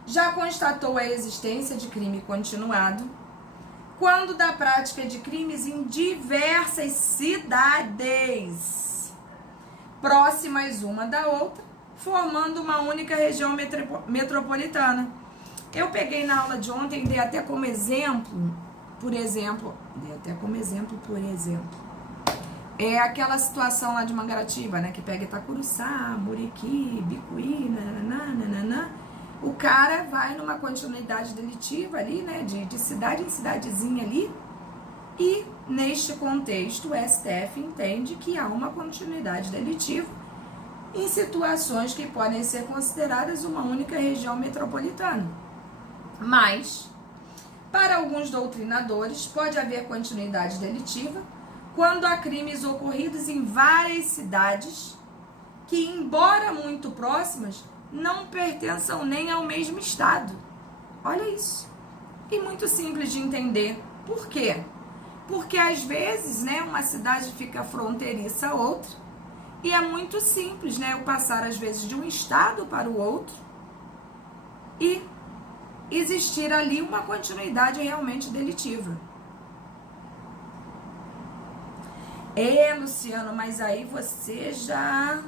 já constatou a existência de crime continuado quando da prática de crimes em diversas cidades, próximas uma da outra, formando uma única região metropolitana. Eu peguei na aula de ontem, dei até como exemplo, por exemplo, é aquela situação lá de Mangaratiba, né, que pega Itacuruçá, Muriqui, Bicuí, nananã. O cara vai numa continuidade delitiva ali, né, de cidade em cidadezinha ali, e neste contexto o STF entende que há uma continuidade delitiva em situações que podem ser consideradas uma única região metropolitana. Mas, para alguns doutrinadores, pode haver continuidade delitiva quando há crimes ocorridos em várias cidades que, embora muito próximas, não pertençam nem ao mesmo estado. Olha isso. E muito simples de entender. Por quê? Porque às vezes, né, uma cidade fica fronteiriça a outra, e é muito simples, né, eu passar às vezes de um estado para o outro e existir ali uma continuidade realmente delitiva. Luciano, mas aí você já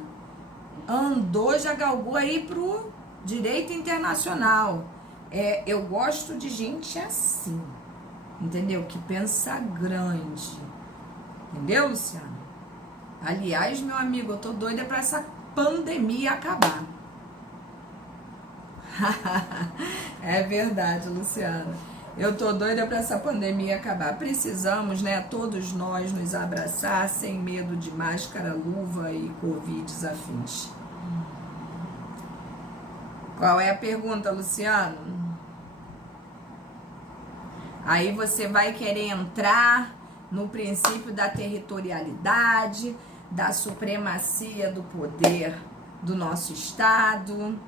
andou, já galgou aí pro direito internacional. Eu gosto de gente assim, entendeu? Que pensa grande. Entendeu, Luciano? Aliás, meu amigo, eu tô doida pra essa pandemia acabar. É verdade, Luciano. Eu tô doida pra essa pandemia acabar. Precisamos, né, todos nós nos abraçar sem medo de máscara, luva e Covid afins. Qual é a pergunta, Luciano? Aí você vai querer entrar no princípio da territorialidade, da supremacia do poder do nosso Estado,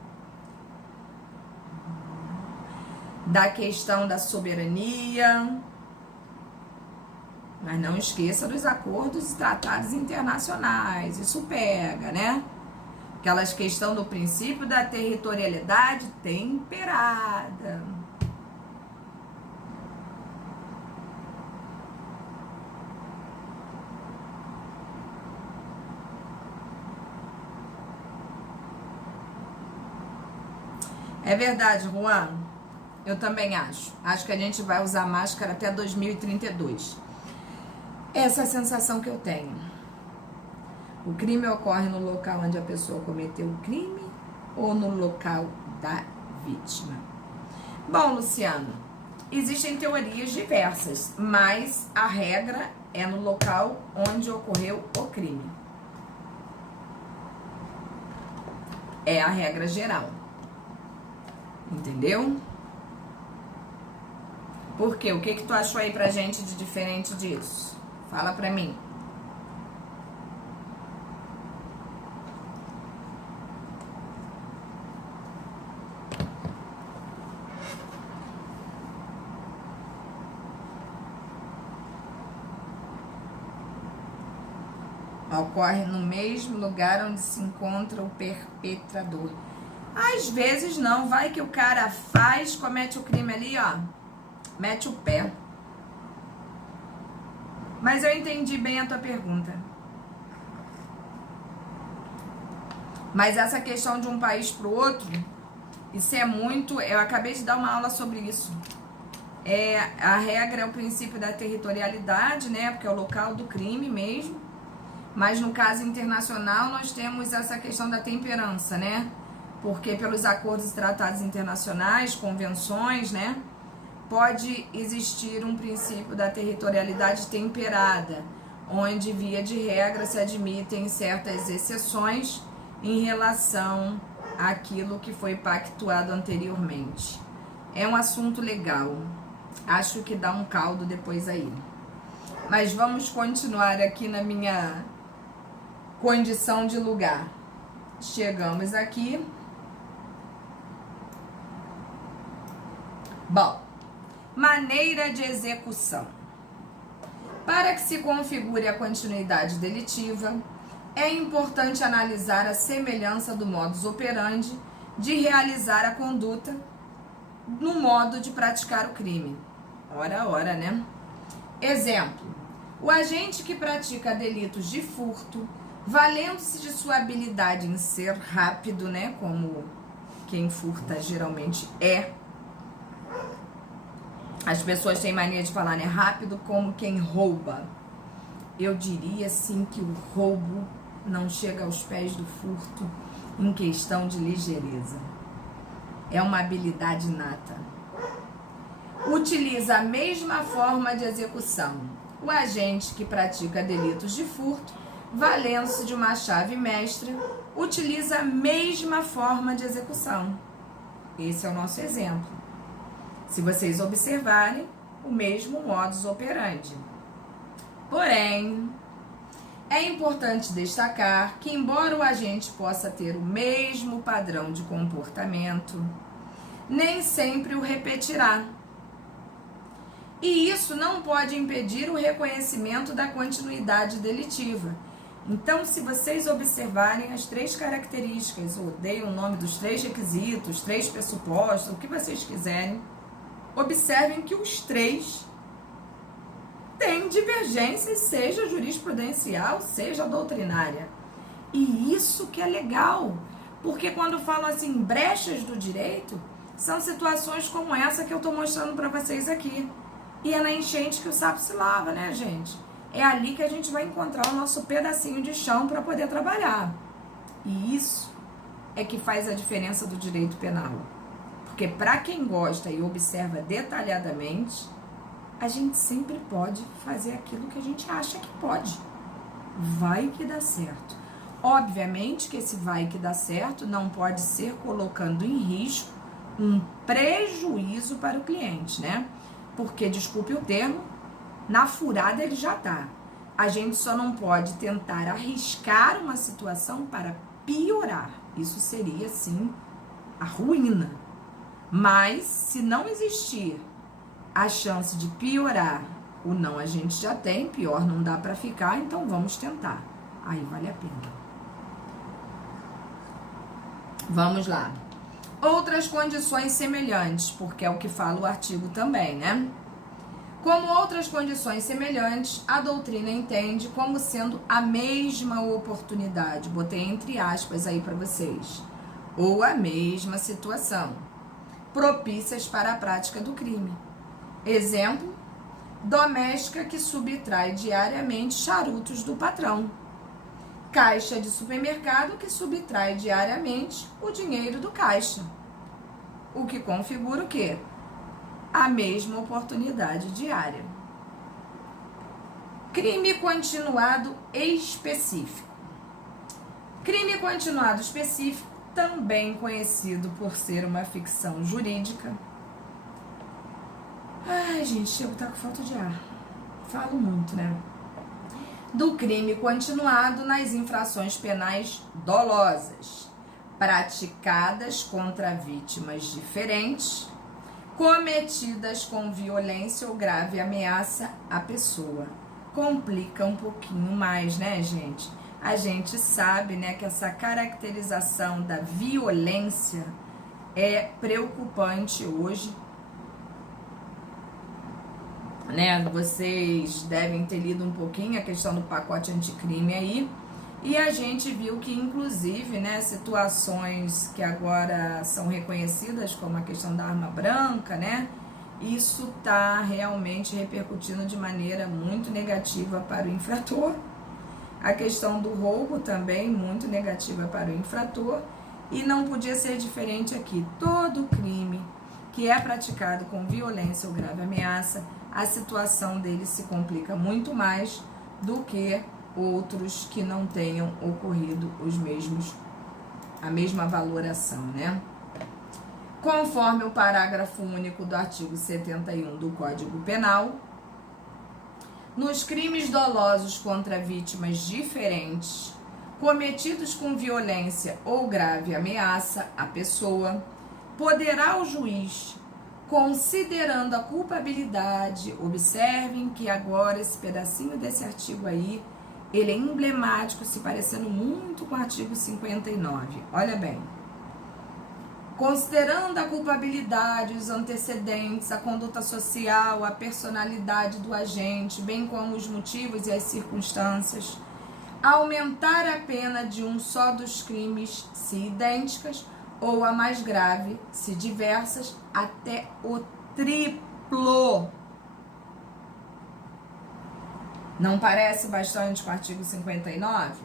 da questão da soberania. Mas não esqueça dos acordos e tratados internacionais. Isso pega, né? Aquelas questão do princípio da territorialidade temperada. É verdade, Juan. Eu também acho. Acho que a gente vai usar máscara até 2032. Essa é a sensação que eu tenho. O crime ocorre no local onde a pessoa cometeu o crime ou no local da vítima? Bom, Luciano, existem teorias diversas, mas a regra é no local onde ocorreu o crime. É a regra geral. Entendeu? Por quê? O que tu achou aí pra gente de diferente disso? Fala pra mim. Ocorre no mesmo lugar onde se encontra o perpetrador. Às vezes não, vai que o cara comete o crime ali, ó, mete o pé. Mas eu entendi bem a tua pergunta. Mas essa questão de um país pro outro, isso é muito... Eu acabei de dar uma aula sobre isso. A regra é o princípio da territorialidade, né? Porque é o local do crime mesmo. Mas no caso internacional, nós temos essa questão da temperança, né? Porque pelos acordos e tratados internacionais, convenções, né? Pode existir um princípio da territorialidade temperada, onde, via de regra, se admitem certas exceções em relação àquilo que foi pactuado anteriormente. É um assunto legal. Acho que dá um caldo depois aí. Mas vamos continuar aqui na minha condição de lugar. Chegamos aqui. Bom, maneira de execução. Para que se configure a continuidade delitiva, é importante analisar a semelhança do modus operandi de realizar a conduta no modo de praticar o crime. Ora, né? Exemplo: o agente que pratica delitos de furto, valendo-se de sua habilidade em ser rápido, né? Como quem furta geralmente é. As pessoas têm mania de falar, né? Rápido como quem rouba. Eu diria, sim, que o roubo não chega aos pés do furto em questão de ligeireza. É uma habilidade inata. Utiliza a mesma forma de execução. O agente que pratica delitos de furto, valendo-se de uma chave mestra, utiliza a mesma forma de execução. Esse é o nosso exemplo. Se vocês observarem, o mesmo modus operandi. Porém, é importante destacar que, embora o agente possa ter o mesmo padrão de comportamento, nem sempre o repetirá. E isso não pode impedir o reconhecimento da continuidade delitiva. Então, se vocês observarem as 3 características, eu dei o nome dos 3 requisitos, 3 pressupostos, o que vocês quiserem, observem que os 3 têm divergências, seja jurisprudencial, seja doutrinária. E isso que é legal, porque quando falam assim, brechas do direito, são situações como essa que eu tô mostrando para vocês aqui. E é na enchente que o sapo se lava, né, gente? É ali que a gente vai encontrar o nosso pedacinho de chão para poder trabalhar. E isso é que faz a diferença do direito penal. Porque para quem gosta e observa detalhadamente, a gente sempre pode fazer aquilo que a gente acha que pode. Vai que dá certo. Obviamente que esse vai que dá certo não pode ser colocando em risco um prejuízo para o cliente, né? Porque, desculpe o termo, na furada ele já tá. A gente só não pode tentar arriscar uma situação para piorar. Isso seria, sim, a ruína. Mas, se não existir a chance de piorar O não a gente já tem, pior não dá para ficar, então vamos tentar. Aí vale a pena. Vamos lá. Outras condições semelhantes, porque é o que fala o artigo também, né? Como outras condições semelhantes, a doutrina entende como sendo a mesma oportunidade, botei entre aspas aí para vocês, ou a mesma situação, propícias para a prática do crime. Exemplo, doméstica que subtrai diariamente charutos do patrão. Caixa de supermercado que subtrai diariamente o dinheiro do caixa. O que configura o quê? A mesma oportunidade diária. Crime continuado específico. Crime continuado específico, também conhecido por ser uma ficção jurídica. Ai, gente, eu tá com falta de ar. Falo muito, né? Do crime continuado nas infrações penais dolosas, praticadas contra vítimas diferentes, cometidas com violência ou grave ameaça à pessoa. Complica um pouquinho mais, né, gente? A gente sabe, né, que essa caracterização da violência é preocupante hoje, né? Vocês devem ter lido um pouquinho a questão do pacote anticrime aí, e a gente viu que, inclusive, né, situações que agora são reconhecidas, como a questão da arma branca, né, isso tá realmente repercutindo de maneira muito negativa para o infrator. A questão do roubo também muito negativa para o infrator, e não podia ser diferente aqui. Todo crime que é praticado com violência ou grave ameaça, a situação dele se complica muito mais do que outros que não tenham ocorrido a mesma valoração, né? Conforme o parágrafo único do artigo 71 do Código Penal, nos crimes dolosos contra vítimas diferentes, cometidos com violência ou grave ameaça à pessoa, poderá o juiz, considerando a culpabilidade, observem que agora esse pedacinho desse artigo aí, ele é emblemático, se parecendo muito com o artigo 59. Olha bem. Considerando a culpabilidade, os antecedentes, a conduta social, a personalidade do agente, bem como os motivos e as circunstâncias, aumentar a pena de um só dos crimes, se idênticas, ou a mais grave, se diversas, até o triplo. Não parece bastante com o artigo 59?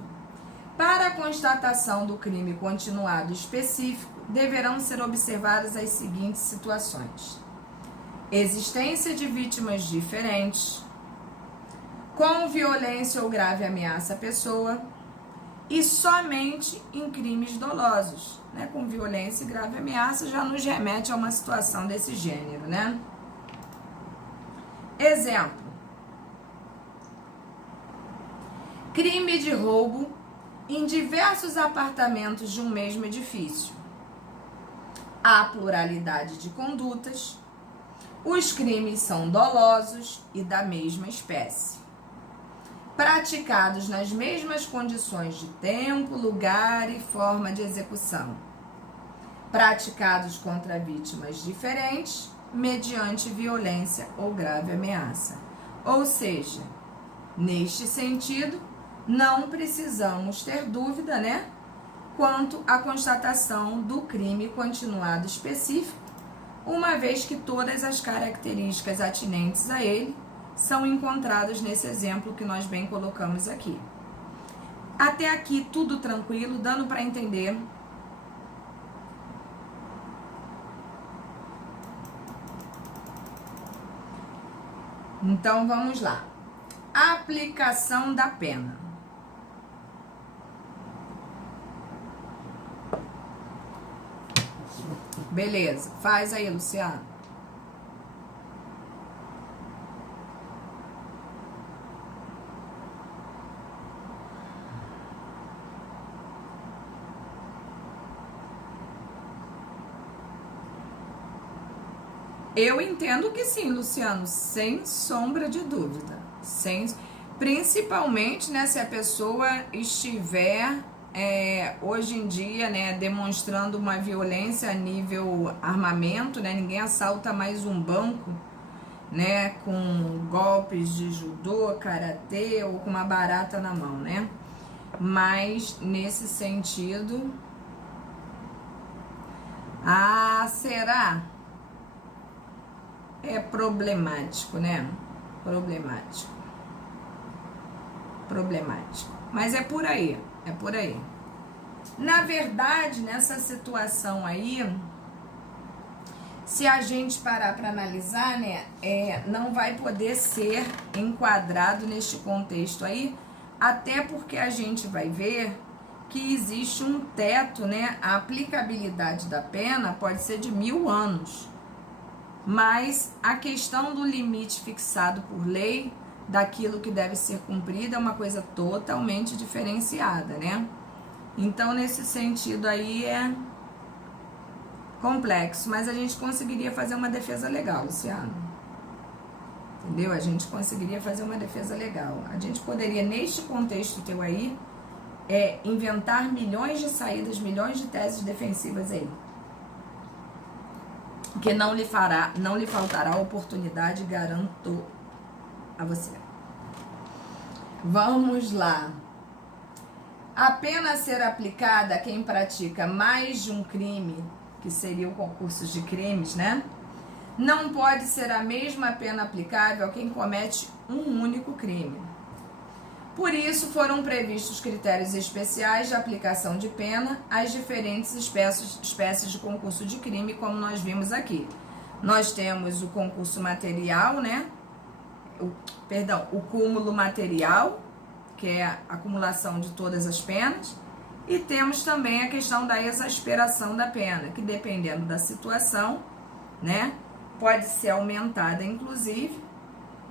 Para a constatação do crime continuado específico, deverão ser observadas as seguintes situações: existência de vítimas diferentes, com violência ou grave ameaça à pessoa, e somente em crimes dolosos, né? Com violência e grave ameaça já nos remete a uma situação desse gênero, né? Exemplo: crime de roubo em diversos apartamentos de um mesmo edifício. Há pluralidade de condutas, os crimes são dolosos e da mesma espécie, praticados nas mesmas condições de tempo, lugar e forma de execução, praticados contra vítimas diferentes, mediante violência ou grave ameaça. Ou seja, neste sentido, não precisamos ter dúvida, né, quanto à constatação do crime continuado específico, uma vez que todas as características atinentes a ele são encontradas nesse exemplo que nós bem colocamos aqui. Até aqui tudo tranquilo, dando para entender. Então vamos lá. Aplicação da pena. Beleza, faz aí, Luciano. Eu entendo que sim, Luciano, sem sombra de dúvida. Principalmente, né, se a pessoa estiver hoje em dia, né, demonstrando uma violência a nível armamento, né, ninguém assalta mais um banco, né, com golpes de judô, karatê ou com uma barata na mão, né? Mas nesse sentido, será? É problemático, né? Problemático. Mas é por aí, é por aí. Na verdade, nessa situação aí, se a gente parar para analisar, né, não vai poder ser enquadrado neste contexto aí, até porque a gente vai ver que existe um teto, né, a aplicabilidade da pena pode ser de 1000 anos, mas a questão do limite fixado por lei, daquilo que deve ser cumprido, é uma coisa totalmente diferenciada, né? Então, nesse sentido aí é complexo, mas a gente conseguiria fazer uma defesa legal, Luciano. Entendeu? A gente conseguiria fazer uma defesa legal. A gente poderia, neste contexto teu aí, inventar milhões de saídas, milhões de teses defensivas aí. Que não lhe faltará oportunidade, garanto a você. Vamos lá. A pena a ser aplicada a quem pratica mais de um crime, que seria o concurso de crimes, né? Não pode ser a mesma pena aplicável a quem comete um único crime. Por isso, foram previstos critérios especiais de aplicação de pena às diferentes espécies de concurso de crime, como nós vimos aqui. Nós temos o concurso material, né? O cúmulo material, que é a acumulação de todas as penas, e temos também a questão da exasperação da pena, que dependendo da situação, né, pode ser aumentada, inclusive,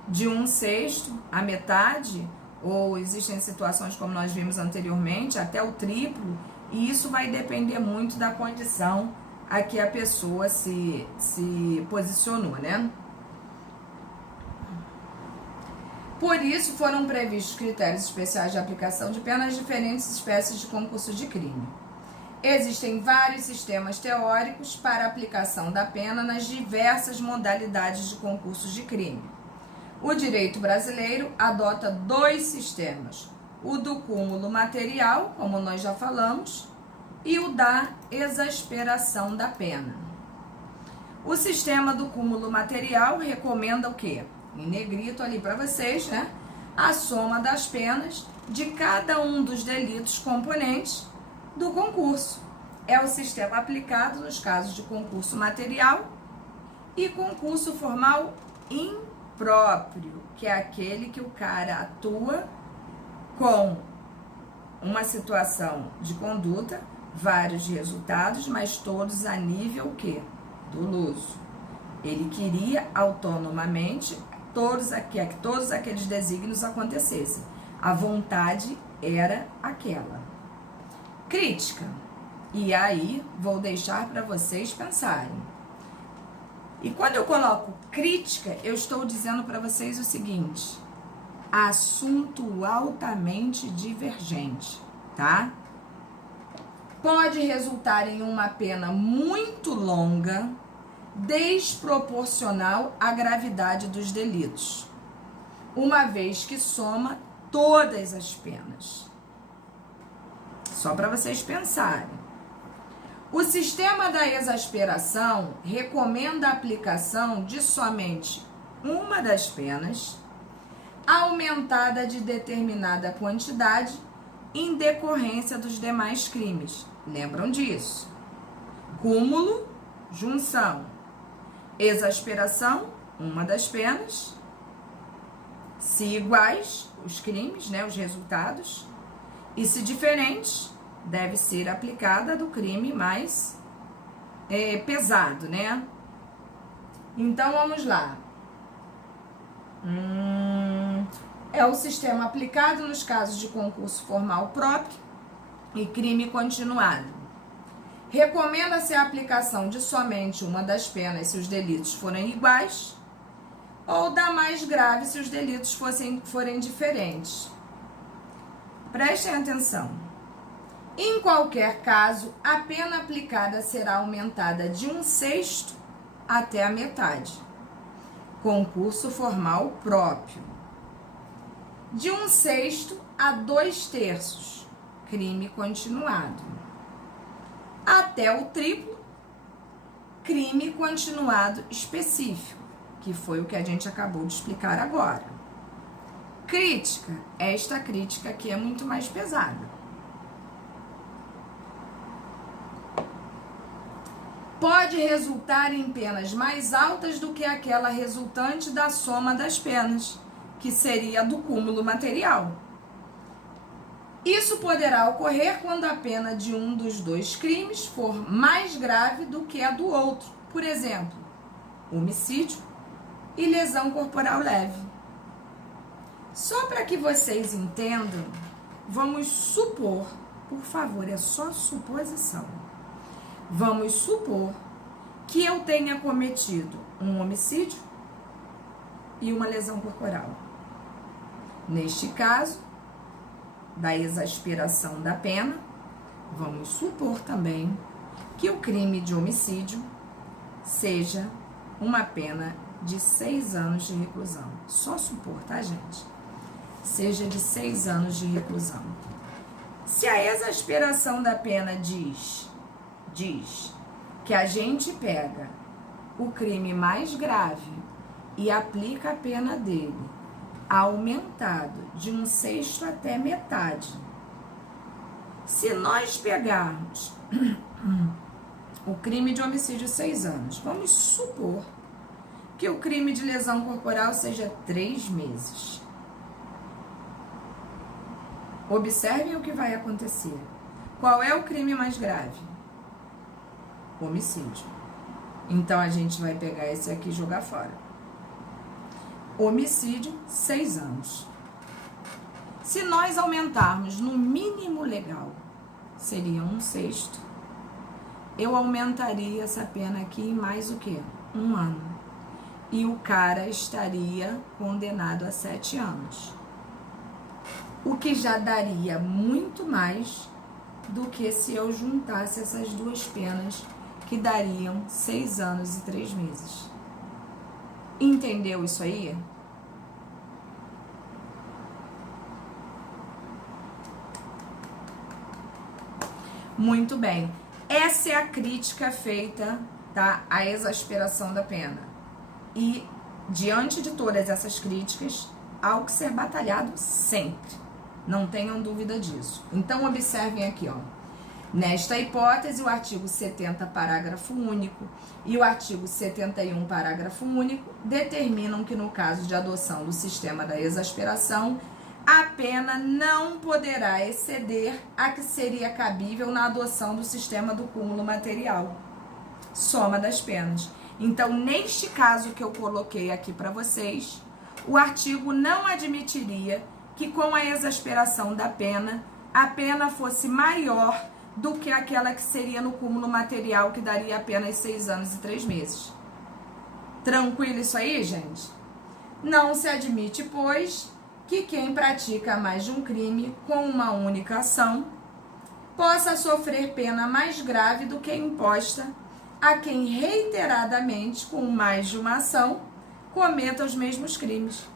de 1/6 à metade, ou existem situações, como nós vimos anteriormente, até o triplo, e isso vai depender muito da condição a que a pessoa se posicionou, né? Por isso, foram previstos critérios especiais de aplicação de pena às diferentes espécies de concurso de crime. Existem vários sistemas teóricos para a aplicação da pena nas diversas modalidades de concursos de crime. O direito brasileiro adota 2 sistemas: o do cúmulo material, como nós já falamos, e o da exasperação da pena. O sistema do cúmulo material recomenda o quê? Em negrito ali para vocês, né? A soma das penas de cada um dos delitos componentes do concurso. É o sistema aplicado nos casos de concurso material e concurso formal impróprio, que é aquele que o cara atua com uma situação de conduta, vários resultados, mas todos a nível o quê? Doloso. Ele queria autonomamente que todos aqueles desígnios acontecessem. A vontade era aquela. Crítica. E aí, vou deixar para vocês pensarem. E quando eu coloco crítica, eu estou dizendo para vocês o seguinte: assunto altamente divergente, tá? Pode resultar em uma pena muito longa, desproporcional à gravidade dos delitos, uma vez que soma todas as penas. Só para vocês pensarem. O sistema da exasperação recomenda a aplicação de somente uma das penas, aumentada de determinada quantidade em decorrência dos demais crimes. Lembram disso? Cúmulo, junção. Exasperação, uma das penas. Se iguais, os crimes, né, os resultados. E se diferentes, deve ser aplicada do crime mais pesado, né? Então, vamos lá. É o sistema aplicado nos casos de concurso formal próprio e crime continuado. Recomenda-se a aplicação de somente uma das penas se os delitos forem iguais, ou da mais grave se os delitos forem diferentes. Prestem atenção. Em qualquer caso, a pena aplicada será aumentada de 1/6 até a metade. Concurso formal próprio. De 1/6 a 2/3, crime continuado. Até o triplo, crime continuado específico, que foi o que a gente acabou de explicar agora. Crítica, esta crítica aqui é muito mais pesada. Pode resultar em penas mais altas do que aquela resultante da soma das penas, que seria do cúmulo material. Isso poderá ocorrer quando a pena de um dos dois crimes for mais grave do que a do outro. Por exemplo, homicídio e lesão corporal leve. Só para que vocês entendam, vamos supor, por favor, é só suposição. Vamos supor que eu tenha cometido um homicídio e uma lesão corporal. Neste caso, da exasperação da pena, vamos supor também que o crime de homicídio seja uma pena de 6 anos de reclusão. Só supor, tá, gente? Seja de 6 anos de reclusão. Se a exasperação da pena diz que a gente pega o crime mais grave e aplica a pena dele aumentado de 1/6 até metade. Se nós pegarmos o crime de homicídio 6 anos, vamos supor que o crime de lesão corporal seja 3 meses. Observem o que vai acontecer. Qual é o crime mais grave? Homicídio. Então, a gente vai pegar esse aqui e jogar fora. Homicídio, 6 anos. Se nós aumentarmos no mínimo legal, seria 1/6, eu aumentaria essa pena aqui em mais o quê? 1 ano. E o cara estaria condenado a 7 anos. O que já daria muito mais do que se eu juntasse essas duas penas, que dariam 6 anos e 3 meses. Entendeu isso aí? Muito bem. Essa é a crítica feita, tá, à exasperação da pena. E, diante de todas essas críticas, há o que ser batalhado sempre. Não tenham dúvida disso. Então, observem aqui, ó. Nesta hipótese, o artigo 70, parágrafo único, e o artigo 71, parágrafo único, determinam que, no caso de adoção do sistema da exasperação, a pena não poderá exceder a que seria cabível na adoção do sistema do cúmulo material, soma das penas. Então, neste caso que eu coloquei aqui para vocês, o artigo não admitiria que, com a exasperação da pena, a pena fosse maior do que aquela que seria no cúmulo material, que daria apenas 6 anos e 3 meses. Tranquilo isso aí, gente? Não se admite, pois, que quem pratica mais de um crime com uma única ação possa sofrer pena mais grave do que imposta a quem reiteradamente, com mais de uma ação, cometa os mesmos crimes.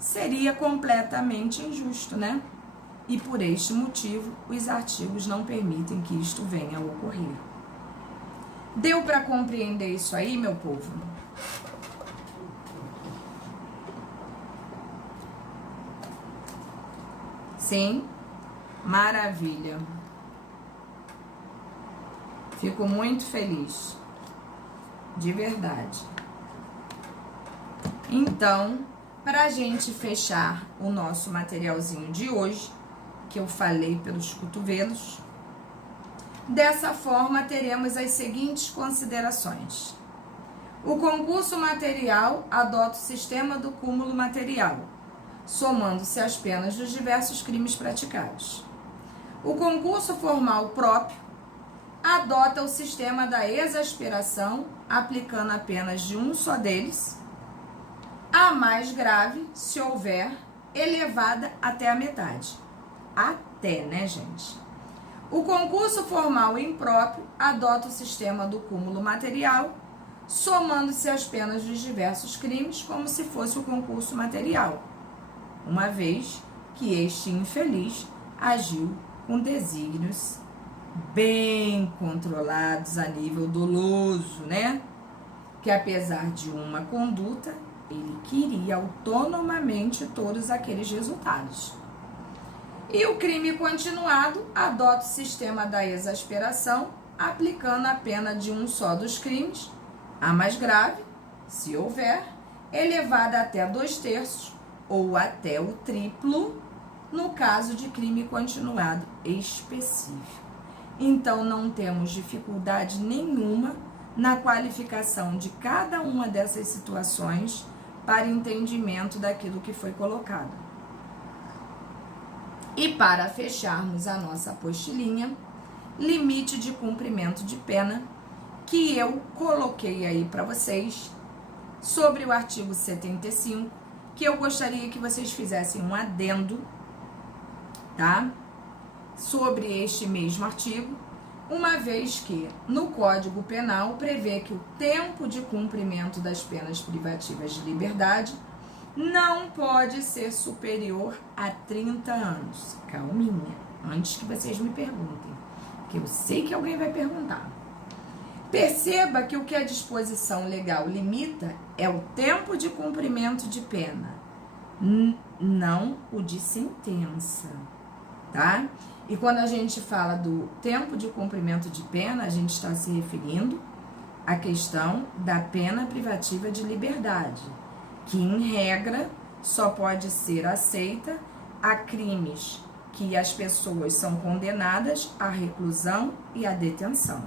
Seria completamente injusto, né? E por este motivo, os artigos não permitem que isto venha a ocorrer. Deu para compreender isso aí, meu povo? Sim? Maravilha. Fico muito feliz. De verdade. Então, para a gente fechar o nosso materialzinho de hoje, que eu falei pelos cotovelos, dessa forma teremos as seguintes considerações. O concurso material adota o sistema do cúmulo material, somando-se as penas dos diversos crimes praticados. O concurso formal próprio adota o sistema da exasperação, aplicando apenas de um só deles, a mais grave, se houver, elevada até a metade. Até, né, gente? O concurso formal impróprio adota o sistema do cúmulo material, somando-se as penas dos diversos crimes como se fosse o concurso material, uma vez que este infeliz agiu com desígnios bem controlados a nível doloso, né? Que apesar de uma conduta, ele queria autonomamente todos aqueles resultados. E o crime continuado adota o sistema da exasperação, aplicando a pena de um só dos crimes, a mais grave, se houver, elevada até 2/3 ou até o triplo, no caso de crime continuado específico. Então, não temos dificuldade nenhuma na qualificação de cada uma dessas situações para entendimento daquilo que foi colocado. E para fecharmos a nossa apostilinha, limite de cumprimento de pena, que eu coloquei aí para vocês, sobre o artigo 75, que eu gostaria que vocês fizessem um adendo, tá? Sobre este mesmo artigo, uma vez que no Código Penal prevê que o tempo de cumprimento das penas privativas de liberdade não pode ser superior a 30 anos. Calminha, antes que vocês me perguntem, que eu sei que alguém vai perguntar. Perceba que o que a disposição legal limita é o tempo de cumprimento de pena, não o de sentença, tá? E quando a gente fala do tempo de cumprimento de pena, a gente está se referindo à questão da pena privativa de liberdade, que em regra só pode ser aceita a crimes que as pessoas são condenadas à reclusão e à detenção,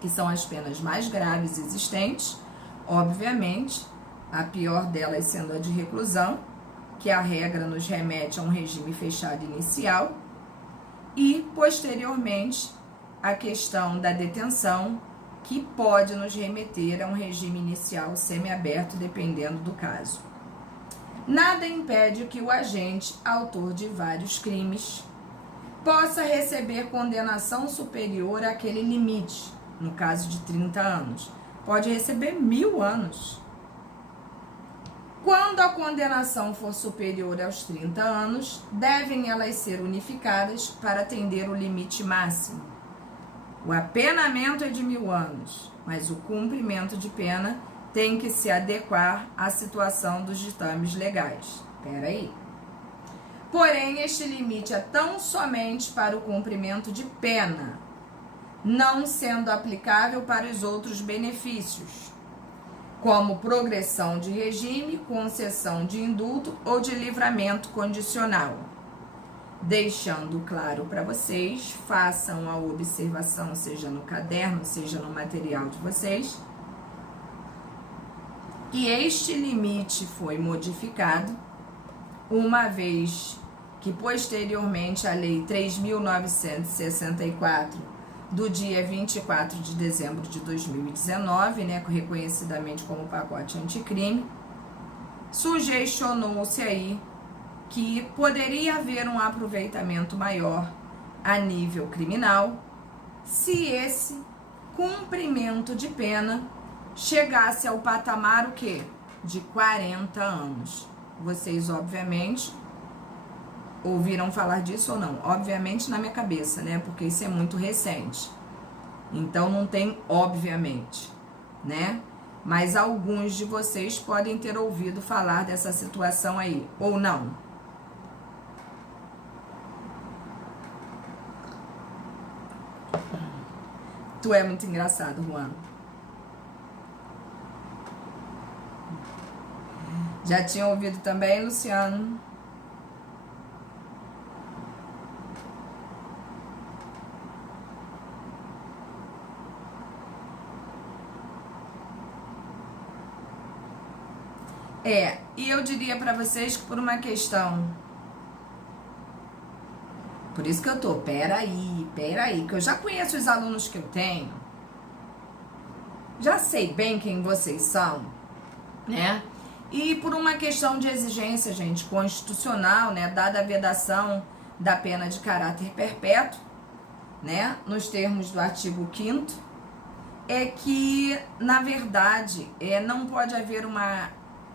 que são as penas mais graves existentes, obviamente, a pior delas sendo a de reclusão, que a regra nos remete a um regime fechado inicial, e, posteriormente, a questão da detenção, que pode nos remeter a um regime inicial semiaberto, dependendo do caso. Nada impede que o agente, autor de vários crimes, possa receber condenação superior àquele limite, no caso de 30 anos. Pode receber 1000 anos. Quando a condenação for superior aos 30 anos, devem elas ser unificadas para atender o limite máximo. O apenamento é de 1000 anos, mas o cumprimento de pena tem que se adequar à situação dos ditames legais. Espera aí. Porém, este limite é tão somente para o cumprimento de pena, não sendo aplicável para os outros benefícios, como progressão de regime, concessão de indulto ou de livramento condicional. Deixando claro para vocês, façam a observação, seja no caderno, seja no material de vocês, que este limite foi modificado, uma vez que posteriormente a Lei 3.964, do dia 24 de dezembro de 2019, né, reconhecidamente como pacote anticrime, sugestionou-se aí que poderia haver um aproveitamento maior a nível criminal se esse cumprimento de pena chegasse ao patamar o quê? De 40 anos. Vocês, obviamente, ouviram falar disso ou não? Obviamente na minha cabeça, né? Porque isso é muito recente. Então não tem obviamente, né? Mas alguns de vocês podem ter ouvido falar dessa situação aí, ou não. Tu é muito engraçado, Juan. Já tinha ouvido também, Luciano? E eu diria para vocês que por uma questão Por isso que eu tô, peraí, que eu já conheço os alunos que eu tenho, já sei bem quem vocês são, né? E por uma questão de exigência, gente, constitucional, né, dada a vedação da pena de caráter perpétuo, né, nos termos do artigo 5º, é que, na verdade, não pode haver uma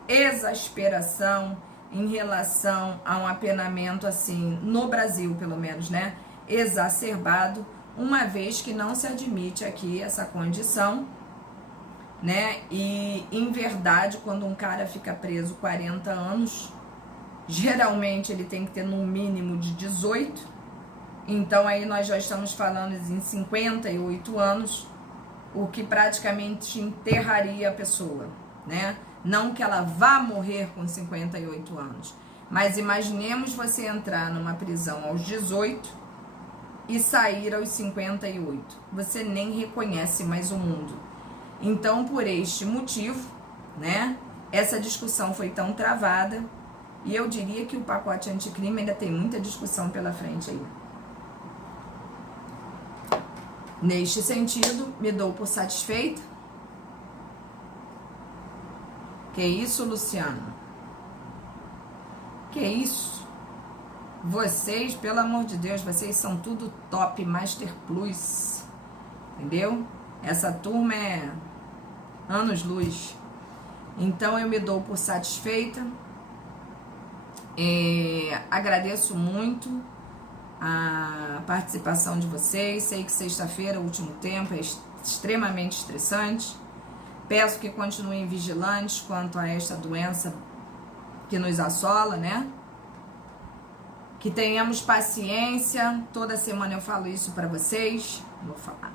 exasperação em relação a um apenamento, assim, no Brasil, pelo menos, né, exacerbado, uma vez que não se admite aqui essa condição, né, e, em verdade, quando um cara fica preso 40 anos, geralmente ele tem que ter no mínimo de 18, então aí nós já estamos falando em 58 anos, o que praticamente enterraria a pessoa, né? Não que ela vá morrer com 58 anos, mas imaginemos você entrar numa prisão aos 18 e sair aos 58. Você nem reconhece mais o mundo. Então, por este motivo, né, essa discussão foi tão travada, e eu diria que o pacote anticrime ainda tem muita discussão pela frente aí. Neste sentido, me dou por satisfeita. Que isso, Luciano? Que isso? Vocês, pelo amor de Deus, vocês são tudo top, Master Plus. Entendeu? Essa turma é anos-luz. Então, eu me dou por satisfeita. Agradeço muito a participação de vocês. Sei que sexta-feira, o último tempo, é extremamente estressante. Peço que continuem vigilantes quanto a esta doença que nos assola, né? Que tenhamos paciência. Toda semana eu falo isso para vocês. Vou falar.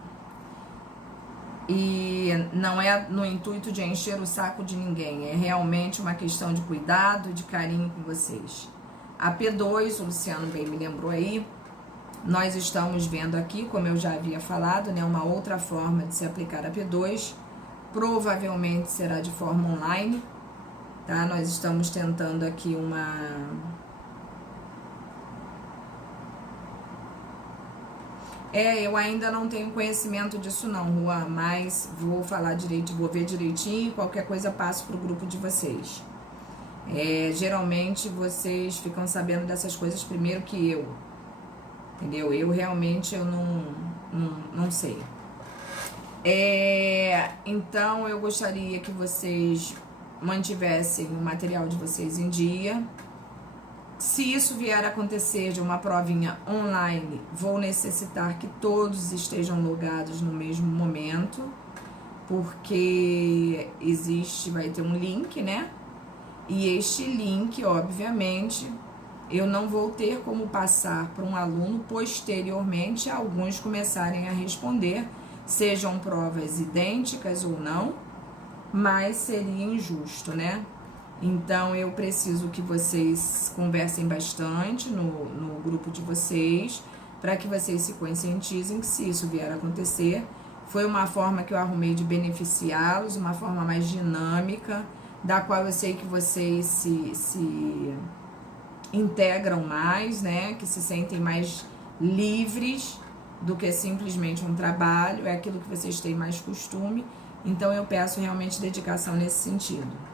E não é no intuito de encher o saco de ninguém. É realmente uma questão de cuidado, de carinho com vocês. A P2, o Luciano bem me lembrou aí, nós estamos vendo aqui, como eu já havia falado, né, uma outra forma de se aplicar a P2, provavelmente será de forma online, tá? Nós estamos tentando aqui eu ainda não tenho conhecimento disso não, Juan, mas vou falar direito, vou ver direitinho, qualquer coisa passo pro grupo de vocês. Geralmente vocês ficam sabendo dessas coisas primeiro que eu, entendeu? Eu realmente não sei. Então eu gostaria que vocês mantivessem o material de vocês em dia. Se isso vier a acontecer de uma provinha online, vou necessitar que todos estejam logados no mesmo momento, porque vai ter um link, né? E este link, obviamente, eu não vou ter como passar para um aluno posteriormente alguns começarem a responder, sejam provas idênticas ou não, mas seria injusto, né? Então, eu preciso que vocês conversem bastante no grupo de vocês, para que vocês se conscientizem que se isso vier a acontecer, foi uma forma que eu arrumei de beneficiá-los, uma forma mais dinâmica, da qual eu sei que vocês se integram mais, né? Que se sentem mais livres do que simplesmente um trabalho, é aquilo que vocês têm mais costume. Então, eu peço realmente dedicação nesse sentido.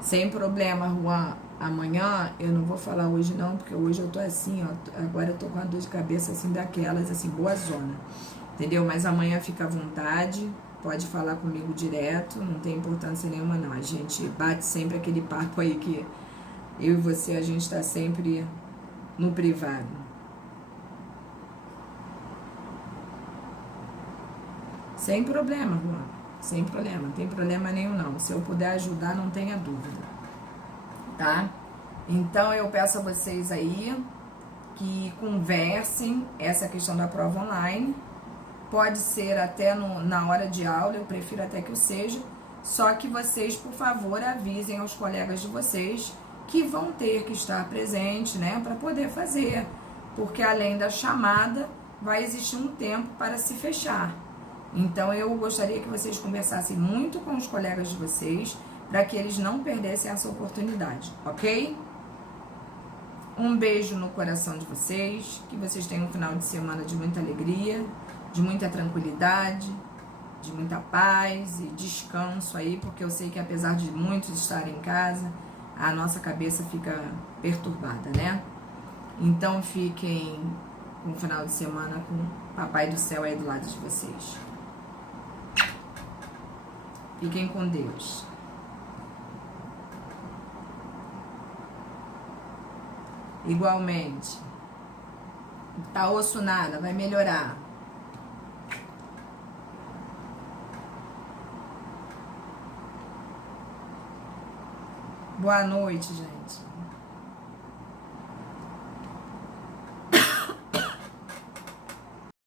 Sem problema, Juan. Amanhã eu não vou falar hoje não, porque hoje eu tô assim, ó. Agora eu tô com uma dor de cabeça assim daquelas, assim, boa zona. Entendeu? Mas amanhã fica à vontade, pode falar comigo direto, não tem importância nenhuma não. A gente bate sempre aquele papo aí que eu e você, a gente tá sempre no privado. Sem problema, Juan. Sem problema, não tem problema nenhum não. Se eu puder ajudar, não tenha dúvida. Tá? Então eu peço a vocês aí que conversem essa questão da prova online. Pode ser até na hora de aula, eu prefiro até que o seja. Só que vocês, por favor, avisem aos colegas de vocês que vão ter que estar presentes, né? Para poder fazer. Porque além da chamada, vai existir um tempo para se fechar. Então, eu gostaria que vocês conversassem muito com os colegas de vocês, para que eles não perdessem essa oportunidade, ok? Um beijo no coração de vocês, que vocês tenham um final de semana de muita alegria, de muita tranquilidade, de muita paz e descanso aí, porque eu sei que apesar de muitos estarem em casa, a nossa cabeça fica perturbada, né? Então fiquem com o final de semana com o Papai do Céu aí do lado de vocês. Fiquem com Deus. Igualmente. Tá osso nada, vai melhorar. Boa noite, gente.